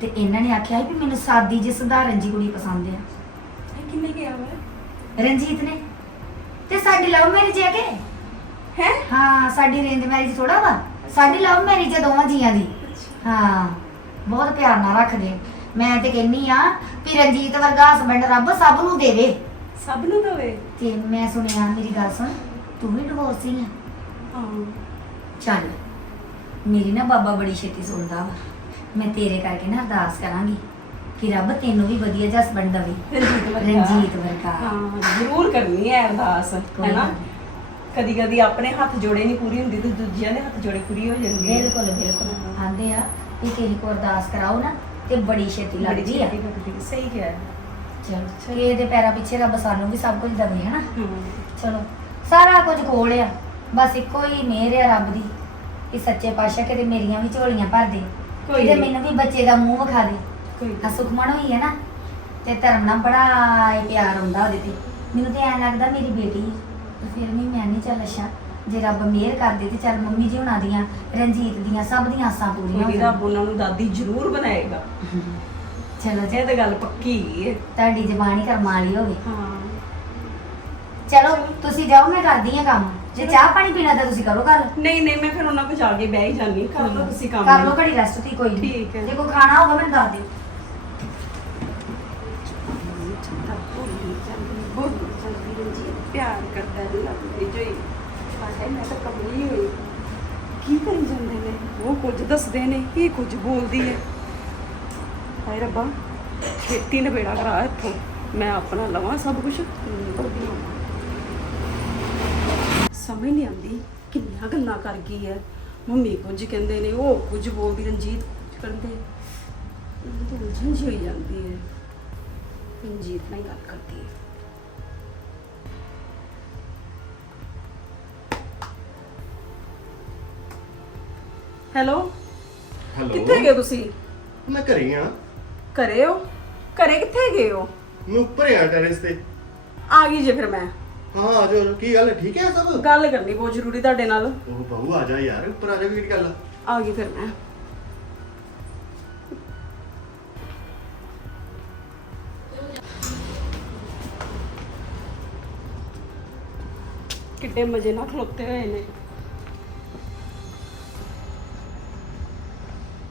ਤੇ ਇਹਨਾਂ ਨੇ ਆਖਿਆ ਸੀ ਵੀ ਮੈਨੂੰ ਸਾਦੀ ਜਿਹੀ ਸਧਾਰਨ ਜੀ ਕੁੜੀ ਪਸੰਦ ਆ। ਕਿੰਨੇ ਗਿਆ ਵਾ? ਰਣਜੀਤ ਨੇ। ਤੇ ਸਾਡੀ ਲਵ ਮੈਰਿਜ ਹੈ ਕਿ ਹੈ? ਹਾਂ ਸਾਡੀ ਰੇਂਜ ਮੈਰਿਜ ਥੋੜਾ ਵਾ। ਸਾਡੀ ਲਵ ਮੈਰਿਜ ਹੈ ਦੋਵਾਂ ਜੀਆਂ ਦੀ। ਹਾਂ ਬਹੁਤ ਪਿਆਰ ਨਾਲ ਰੱਖਦੇ। ਆ। ਮੈਂ ਤੇ ਕਹਿੰਨੀ ਆ ਵੀ ਰਣਜੀਤ ਵਰਗਾ ਹਸਬੰਡ ਰੱਬ ਸਭ ਨੂੰ ਦੇਵੇ। ਸਭ ਨੂੰ ਦਵੇ? ਤੇ ਮੈਂ ਸੁਣਿਆ ਮੇਰੀ ਗੱਲ ਸੁਣ। ਤੂੰ ਵੀ ਡਿਵੋਰਸੀ ਆ। ਹਾਂ। ਚੱਲ ਮੇਰੀ ਨਾ ਬਾਬਾ ਬੜੀ ਛੇਤੀ ਸੁਣਦਾ ਵਾ। ਮੈਂ ਤੇਰੇ ਕਰਕੇ ਨਾ ਅਰਦਾਸ ਕਰਾਂਗੀ। ਕਿ ਰੱਬ ਤੈਨੂੰ ਵੀ ਵਧੀਆ ਜਿਹਾ ਹਸਬੰਡ ਦੇਵੇ ਰਣਜੀਤ ਵਰਗਾ। ਰਣਜੀਤ ਵਰਗਾ ਹਾਂ ਜ਼ਰੂਰ ਕਰਨੀ ਹੈ ਅਰਦਾਸ ਕੋਈ ਹੈ ਨਾ ਗੱਲ। ਕਦੀ ਕਦੀ ਆਪਣੇ ਹੱਥ ਜੋੜੇ ਨਹੀਂ ਪੂਰੀ ਹੁੰਦੀ ਤੇ ਦੂਜਿਆਂ ਦੇ ਹੱਥ ਜੋੜੇ ਪੂਰੀ ਹੋ ਜਾਂਦੀ ਹੈ ਬਿਲਕੁਲ ਬਿਲਕੁਲ ਆਂਦੇ ਆ ਕਿ ਕਿਸੇ ਕੋ ਅਰਦਾਸ ਕਰਾਓ ਨਾ ਤੇ ਬੜੀ ਛੇਤੀ ਬੜੀ ਲੱਗਦੀ ਆ ਛੇਤੀ ਲੱਗਦੀ ਹੈ। ਸਹੀ ਕਿਹਾ ਹੈ। ਚਲੋ ਕਿਸੇ ਦੇ ਪੈਰਾਂ ਪਿੱਛੇ ਰੱਬ ਸਾਨੂੰ ਵੀ ਸਭ ਕੁਝ ਦੇਵੇ ਹਨਾ ਹਮ। ਚਲੋ ਸਾਰਾ ਕੁਝ ਕੋਲ ਆ ਬਸ ਇੱਕੋ ਹੀ ਮਿਹਰ ਆ ਰੱਬ ਦੀ ਕਿ ਸੱਚੇ ਪਾਤਸ਼ਾਹ ਕਿਤੇ ਮੇਰੀਆਂ ਵੀ ਝੋਲੀਆਂ ਭਰ ਦੇ ਕੋਈ। ਮੈਨੂੰ ਵੀ ਬੱਚੇ ਦਾ ਮੂੰਹ ਵਿਖਾ ਦੇ ਕੋਈ ਆ ਸੁਖਮਨ ਹੋਈ ਹੈ ਨਾ। ਤੇ ਧਰਮ ਨਾਲ ਬੜਾ ਹੀ ਪਿਆਰ ਹੁੰਦਾ ਉਹਦੇ ਤੇ। ਮੈਨੂੰ ਤੇ ਐਂ ਲੱਗਦਾ ਮੇਰੀ ਬੇਟੀ ਹੈ ਤੇ ਫਿਰ ਵੀ ਮੈਂ ਨਹੀਂ ਚੱਲ ਅੱਛਾ। ਜੇ ਰੱਬ ਮਿਹਰ ਕਰ ਦੇ ਤੇ ਚੱਲ ਮੰਮੀ ਜੀ ਹੁਣਾਂ ਦੀਆਂ ਰਣਜੀਤ ਦੀਆਂ ਸਭ ਦੀਆਂ ਆਸਾਂ ਪੂਰੀਆਂ ਹੋ ਜਾਣ। ਰੱਬ ਉਹਨਾਂ ਨੂੰ ਦਾਦੀ ਜ਼ਰੂਰ ਬਣਾਏਗਾ। ਚਲੋ ਜੀ। ਇਹ ਤਾਂ ਗੱਲ ਪੱਕੀ ਹੈ। ਤੁਹਾਡੀ ਜ਼ਬਾਨ ਹੀ ਕਰਮਾਂ ਵਾਲੀ ਹੋਵੇ। ਹਾਂ। ਚਲੋ ਤੁਸੀਂ ਜਾਓ ਮੈਂ ਕਰਦੀ ਹਾਂ ਕੰਮ। ਜੇ ਚਾਹ ਪਾਣੀ ਪੀਣਾ ਤਾਂ ਤੁਸੀਂ ਕਰੋ ਗੱਲ। ਨਹੀਂ ਨਹੀਂ ਮੈਂ ਫਿਰ ਉਹਨਾਂ ਕੋਲ ਜਾ ਕੇ ਬਹਿ ਹੀ ਜਾਨੀ ਕਰ ਲਓ ਤੁਸੀਂ ਕੰਮ ਕਰ ਲਓ ਘੜੀ ਰੈਸਟ ਤੀ ਕੋਈ ਨੀ। ਠੀਕ ਹੈ। ਜੇ ਕੋਈ ਖਾਣਾ ਹੋਗਾ ਮੈਨੂੰ ਦੱਸ ਦਿਓ। ਪਿਆਰ ਕਰਦਾ ਹੈ ਲੱਗਦੇ ਜੋ ਹੀ ਹਾਏ ਮੈਂ ਤਾਂ ਕਮਲੀ ਹੋਈ ਕੀ ਕਰੀ ਜਾਂਦੇ ਨੇ? ਉਹ ਕੁਝ ਦੱਸਦੇ ਨੇ, ਇਹ ਕੁਝ ਬੋਲਦੀ ਹੈ। ਹਾਏ ਰੱਬਾ, ਖੇਤੀ ਨਵੇੜਾ ਕਰਾ ਇੱਥੋਂ। ਮੈਂ ਆਪਣਾ ਲਵਾਂ ਸਭ ਕੁਝ ਸਮਝ ਨਹੀਂ ਆਉਂਦੀ, ਕਿੰਨੀਆਂ ਗੱਲਾਂ ਕਰ ਗਈ ਹੈ। ਮੰਮੀ ਕੁਝ ਕਹਿੰਦੇ ਨੇ, ਉਹ ਕੁਝ ਬੋਲਦੀ, ਰਣਜੀਤ ਕੁਝ ਕਰਦੇ। ਮੈਨੂੰ ਉਲਝਣ ਜਿਹੀ ਹੋਈ ਜਾਂਦੀ ਹੈ। ਰਣਜੀਤ ਨਾਲ ਗੱਲ ਕਰਦੀ ਹੈ। ਹੈਲੋ? ਹੈਲੋ? ਕਿੱਥੇ ਗਏ ਤੁਸੀਂ? ਮੈਂ ਘਰੇ ਆ। ਘਰੇ ਹੋ? ਘਰੇ ਕਿੱਥੇ ਗਏ ਹੋ? ਮੈਂ ਉੱਪਰ ਆ ਟੈਰੇਸ ਤੇ। ਆ ਗਈ ਜੇ ਫਿਰ ਮੈਂ। ਹਾਂ ਆ ਜਾਓ। ਕੀ ਗੱਲ ਹੈ? ਠੀਕ ਹੈ ਸਭ? ਗੱਲ ਕਰਨੀ ਬਹੁਤ ਜ਼ਰੂਰੀ ਤੁਹਾਡੇ ਨਾਲ। ਉਹ ਬਹੂ ਆ ਜਾ ਯਾਰ ਉੱਪਰ ਆ ਜਾ ਕੀ ਗੱਲ ਆ? ਆ ਗਈ ਫਿਰ ਮੈਂ। ਕਿੱਡੇ ਮਜ਼ੇ ਨਾਲ ਖਲੋਤੇ ਹੋਏ ਨੇ।